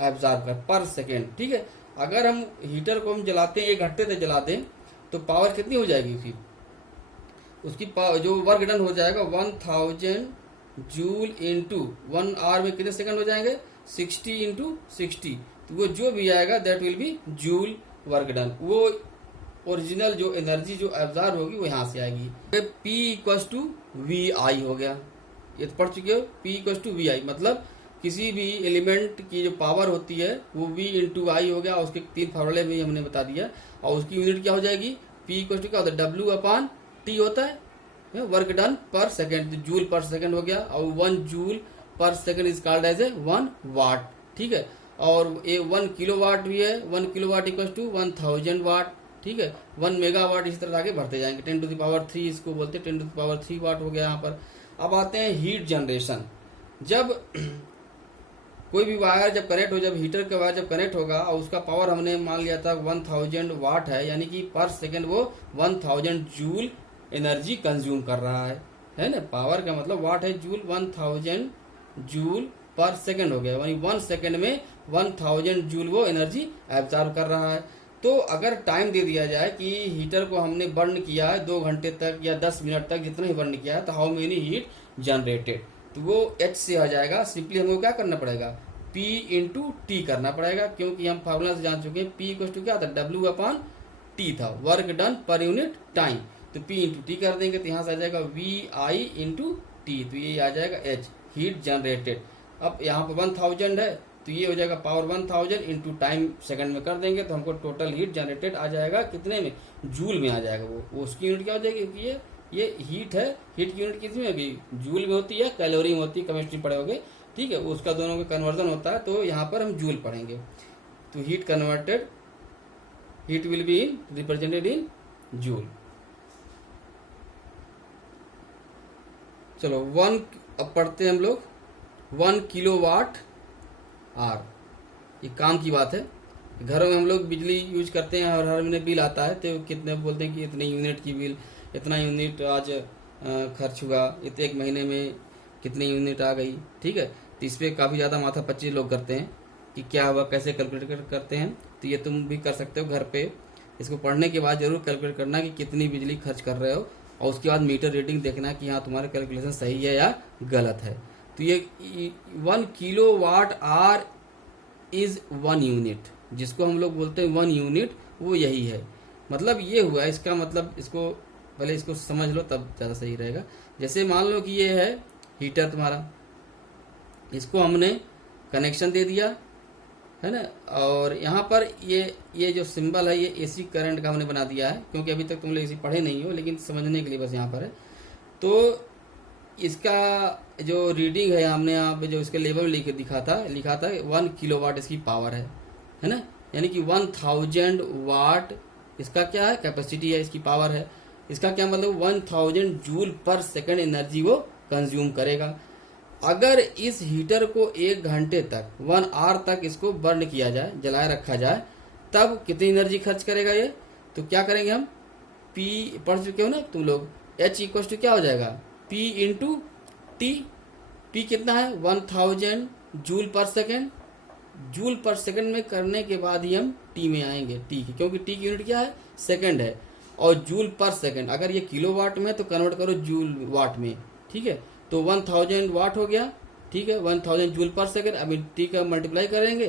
एब्जॉर्ब कर पर सेकेंड। ठीक है, अगर हम हीटर को हम जलाते हैं 1 घंटे तक जला दें तो पावर कितनी हो जाएगी उसकी जो वर्क डन हो जाएगा 1000 जूल इंटू 1 आवर में कितने सेकंड हो जाएंगे 60 इंटू 60, तो वो जो भी आएगा that will B joule work done. वो ओरिजिनल जो एनर्जी जो एब्जॉर्ब होगी वो यहाँ से आएगी। P इक्वल टू वी आई हो गया, ये तो पढ़ चुके हो। P इक्वल टू वी आई मतलब किसी भी एलिमेंट की जो पावर होती है वो V इंटू आई हो गया। उसके 3 फार्मूले भी हमने बता दिया, और उसकी यूनिट क्या हो जाएगी, P इक्वल टू क्या होता है W अपॉन T होता है work done per second, joule per second हो गया। और 1 joule per second is called as a 1 watt. ठीक है, और ये 1 किलो वाट भी है, 1 किलो वाट इक्वल टू 1000 वाट। ठीक है, 1 मेगावाट इस तरह आगे बढ़ते जाएंगे, 10 टू द पावर 3 इसको बोलते हैं, 10 टू द पावर 3 वाट हो गया यहाँ पर। अब आते हैं हीट जनरेशन। जब कोई भी वायर जब कनेक्ट हो, जब हीटर का वायर जब कनेक्ट होगा और उसका पावर हमने मान लिया था 1000 वाट है, यानी कि पर सेकेंड वो 1000 जूल एनर्जी कंज्यूम कर रहा है ना। पावर का मतलब वाट है, जूल 1000 जूल पर सेकेंड हो गया, यानी 1 सेकेंड में 1000 जूल वो एनर्जी एब्जॉर्ब कर रहा है। तो अगर टाइम दे दिया जाए कि हीटर को हमने बर्न किया है 2 घंटे तक या 10 मिनट तक, जितना ही बर्न किया है, तो हाउ मेनी हीट जनरेटेड, तो वो H से आ जाएगा। सिंपली हमको क्या करना पड़ेगा, P इंटू टी करना पड़ेगा, क्योंकि हम फार्मूला से जान चुके हैं P इक्वल टू क्या था, W अपॉन टी था, work done per unit time. तो P इंटू टी कर देंगे तो यहाँ से आ जाएगा VI इंटू टी, तो ये आ जाएगा H हीट जनरेटेड। अब यहाँ पर 1000 है तो ये हो जाएगा पावर 1000 इंटू टाइम सेकंड में कर देंगे तो हमको टोटल हीट जनरेटेड आ जाएगा कितने में, जूल में आ जाएगा। वो उसकी यूनिट क्या हो जाएगी, क्योंकि ये हीट है, हीट की यूनिट कितनी होगी, जूल में होती है, कैलोरी में होती है, केमिस्ट्री पढ़े होगे। ठीक है, उसका दोनों का कन्वर्जन होता है, तो यहाँ पर हम जूल पढ़ेंगे। तो heat converted, heat will be in represented in joule. चलो अब पढ़ते हैं हम लोग 1 किलोवाट आर। ये काम की बात है, घरों में हम लोग बिजली यूज करते हैं और हर महीने बिल आता है, तो कितने बोलते हैं कि इतने यूनिट की बिल, इतना यूनिट आज खर्च हुआ, इतने 1 महीने में कितनी यूनिट आ गई। ठीक है, तो इस पर काफ़ी ज़्यादा माथा पच्ची लोग करते हैं कि क्या हुआ, कैसे कैलकुलेट करते हैं। तो ये तुम भी कर सकते हो घर पे, इसको पढ़ने के बाद जरूर कैलकुलेट करना कि कितनी बिजली खर्च कर रहे हो, और उसके बाद मीटर रीडिंग देखना कि हाँ तुम्हारा कैलकुलेशन सही है या गलत है। तो ये 1 किलोवाट आर इज 1 यूनिट, जिसको हम लोग बोलते हैं 1 यूनिट, वो यही है। मतलब ये हुआ, इसका मतलब इसको पहले इसको समझ लो तब ज़्यादा सही रहेगा। जैसे मान लो कि ये है हीटर तुम्हारा, इसको हमने कनेक्शन दे दिया है ना, और यहाँ पर ये जो सिंबल है ये एसी करंट का हमने बना दिया है, क्योंकि अभी तक तुम लोग एसी पढ़े नहीं हो, लेकिन समझने के लिए बस यहाँ पर है। तो इसका जो रीडिंग है हमने यहाँ पे जो इसके लेवल लिखा था 1 किलोवाट इसकी पावर है ना, यानी कि 1000 वाट इसका क्या है, कैपेसिटी है, इसकी पावर है। इसका क्या मतलब 1000 जूल पर सेकंड एनर्जी वो कंज्यूम करेगा। अगर इस हीटर को 1 घंटे तक 1 आवर तक इसको बर्न किया जाए, जलाए रखा जाए, तब कितनी एनर्जी खर्च करेगा ये। तो क्या करेंगे हम, P पढ़ चुके हो ना तुम लोग, H इक्वल टू क्या हो जाएगा, P इंटू टी। P कितना है 1000 joule per second, joule per second में करने के बाद ही हम T में आएंगे, T की, क्योंकि T की यूनिट क्या है, सेकेंड है, और जूल पर सेकेंड अगर ये किलो वाट में तो कन्वर्ट करो जूल वाट में। ठीक है, तो 1000 वाट हो गया ठीक है, 1000 जूल पर सेकेंड। अभी टी का मल्टीप्लाई करेंगे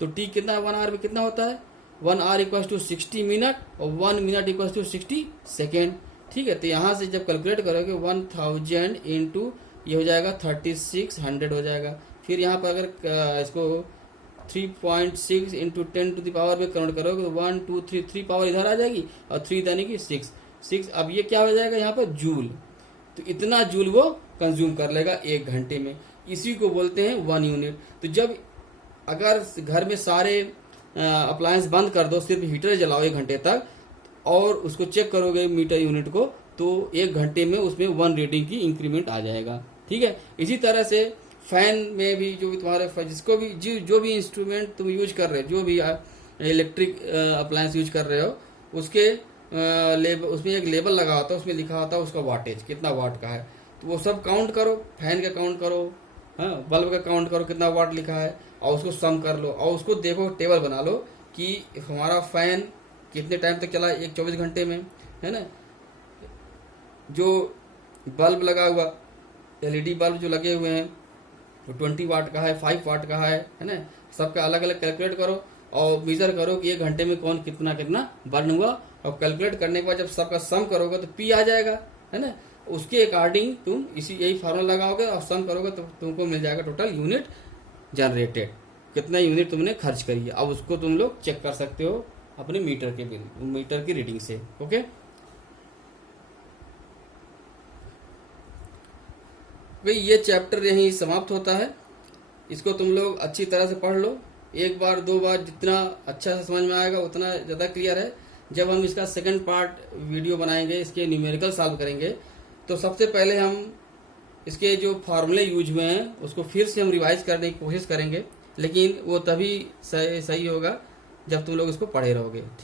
तो टी कितना 1 आवर में कितना होता है, 1 आवर इक्वल टू 60 मिनट और 1 मिनट इक्वल टू 60 सेकेंड। ठीक है, तो यहाँ से जब कैलकुलेट करोगे 1000 इंटू ये हो जाएगा 3600 हो जाएगा। फिर यहाँ पर अगर इसको 3.6 इंटू 10 टू द पावर में कन्वर्ट करोगे तो 1 2 3 पावर इधर आ जाएगी और 3 यानी कि 6। अब ये क्या हो जाएगा यहाँ पर जूल, तो इतना जूल वो कंज्यूम कर लेगा 1 घंटे में। इसी को बोलते हैं 1 यूनिट। तो जब अगर घर में सारे अप्लायंस बंद कर दो, सिर्फ हीटर जलाओ 1 घंटे तक और उसको चेक करोगे मीटर यूनिट को, तो 1 घंटे में उसमें 1 रीडिंग की इंक्रीमेंट आ जाएगा। ठीक है, इसी तरह से फैन में भी जो भी तुम्हारे जिसको भी जो भी इंस्ट्रूमेंट तुम यूज कर रहे हो, जो भी इलेक्ट्रिक अप्लायंस यूज कर रहे हो, उसके उसमें एक लेबल लगा होता है, उसमें लिखा होता है उसका वाटेज कितना वाट का है। तो वो सब काउंट करो, फैन का काउंट करो, हाँ बल्ब का काउंट करो कितना वाट लिखा है, और उसको सम कर लो और उसको देखो, टेबल बना लो कि हमारा फैन कितने टाइम तक चला, 24 घंटे में, है ना। जो बल्ब लगा हुआ, एलईडी बल्ब जो लगे हुए हैं वो 20 वाट का है, 5 वाट का है ना। सबका अलग अलग कैलकुलेट करो और मेजर करो कि 1 घंटे में कौन कितना कितना बर्न हुआ, और कैलकुलेट करने के बाद जब सबका सम करोगे तो पी आ जाएगा, है ना। उसके अकॉर्डिंग तुम यही फार्मूला लगाओगे और सम करोगे तो तुमको मिल जाएगा टोटल यूनिट जनरेटेड, कितना यूनिट तुमने खर्च करी है। अब उसको तुम लोग चेक कर सकते हो अपने मीटर की रीडिंग से। ओके, भाई ये चैप्टर यहीं समाप्त होता है। इसको तुम लोग अच्छी तरह से पढ़ लो, 1 बार 2 बार, जितना अच्छा से समझ में आएगा उतना ज़्यादा क्लियर है। जब हम इसका सेकंड पार्ट वीडियो बनाएंगे, इसके न्यूमेरिकल सॉल्व करेंगे, तो सबसे पहले हम इसके जो फार्मूले यूज हुए हैं उसको फिर से हम रिवाइज करने की कोशिश करेंगे, लेकिन वो तभी सही होगा जब तुम लोग इसको पढ़े रहोगे।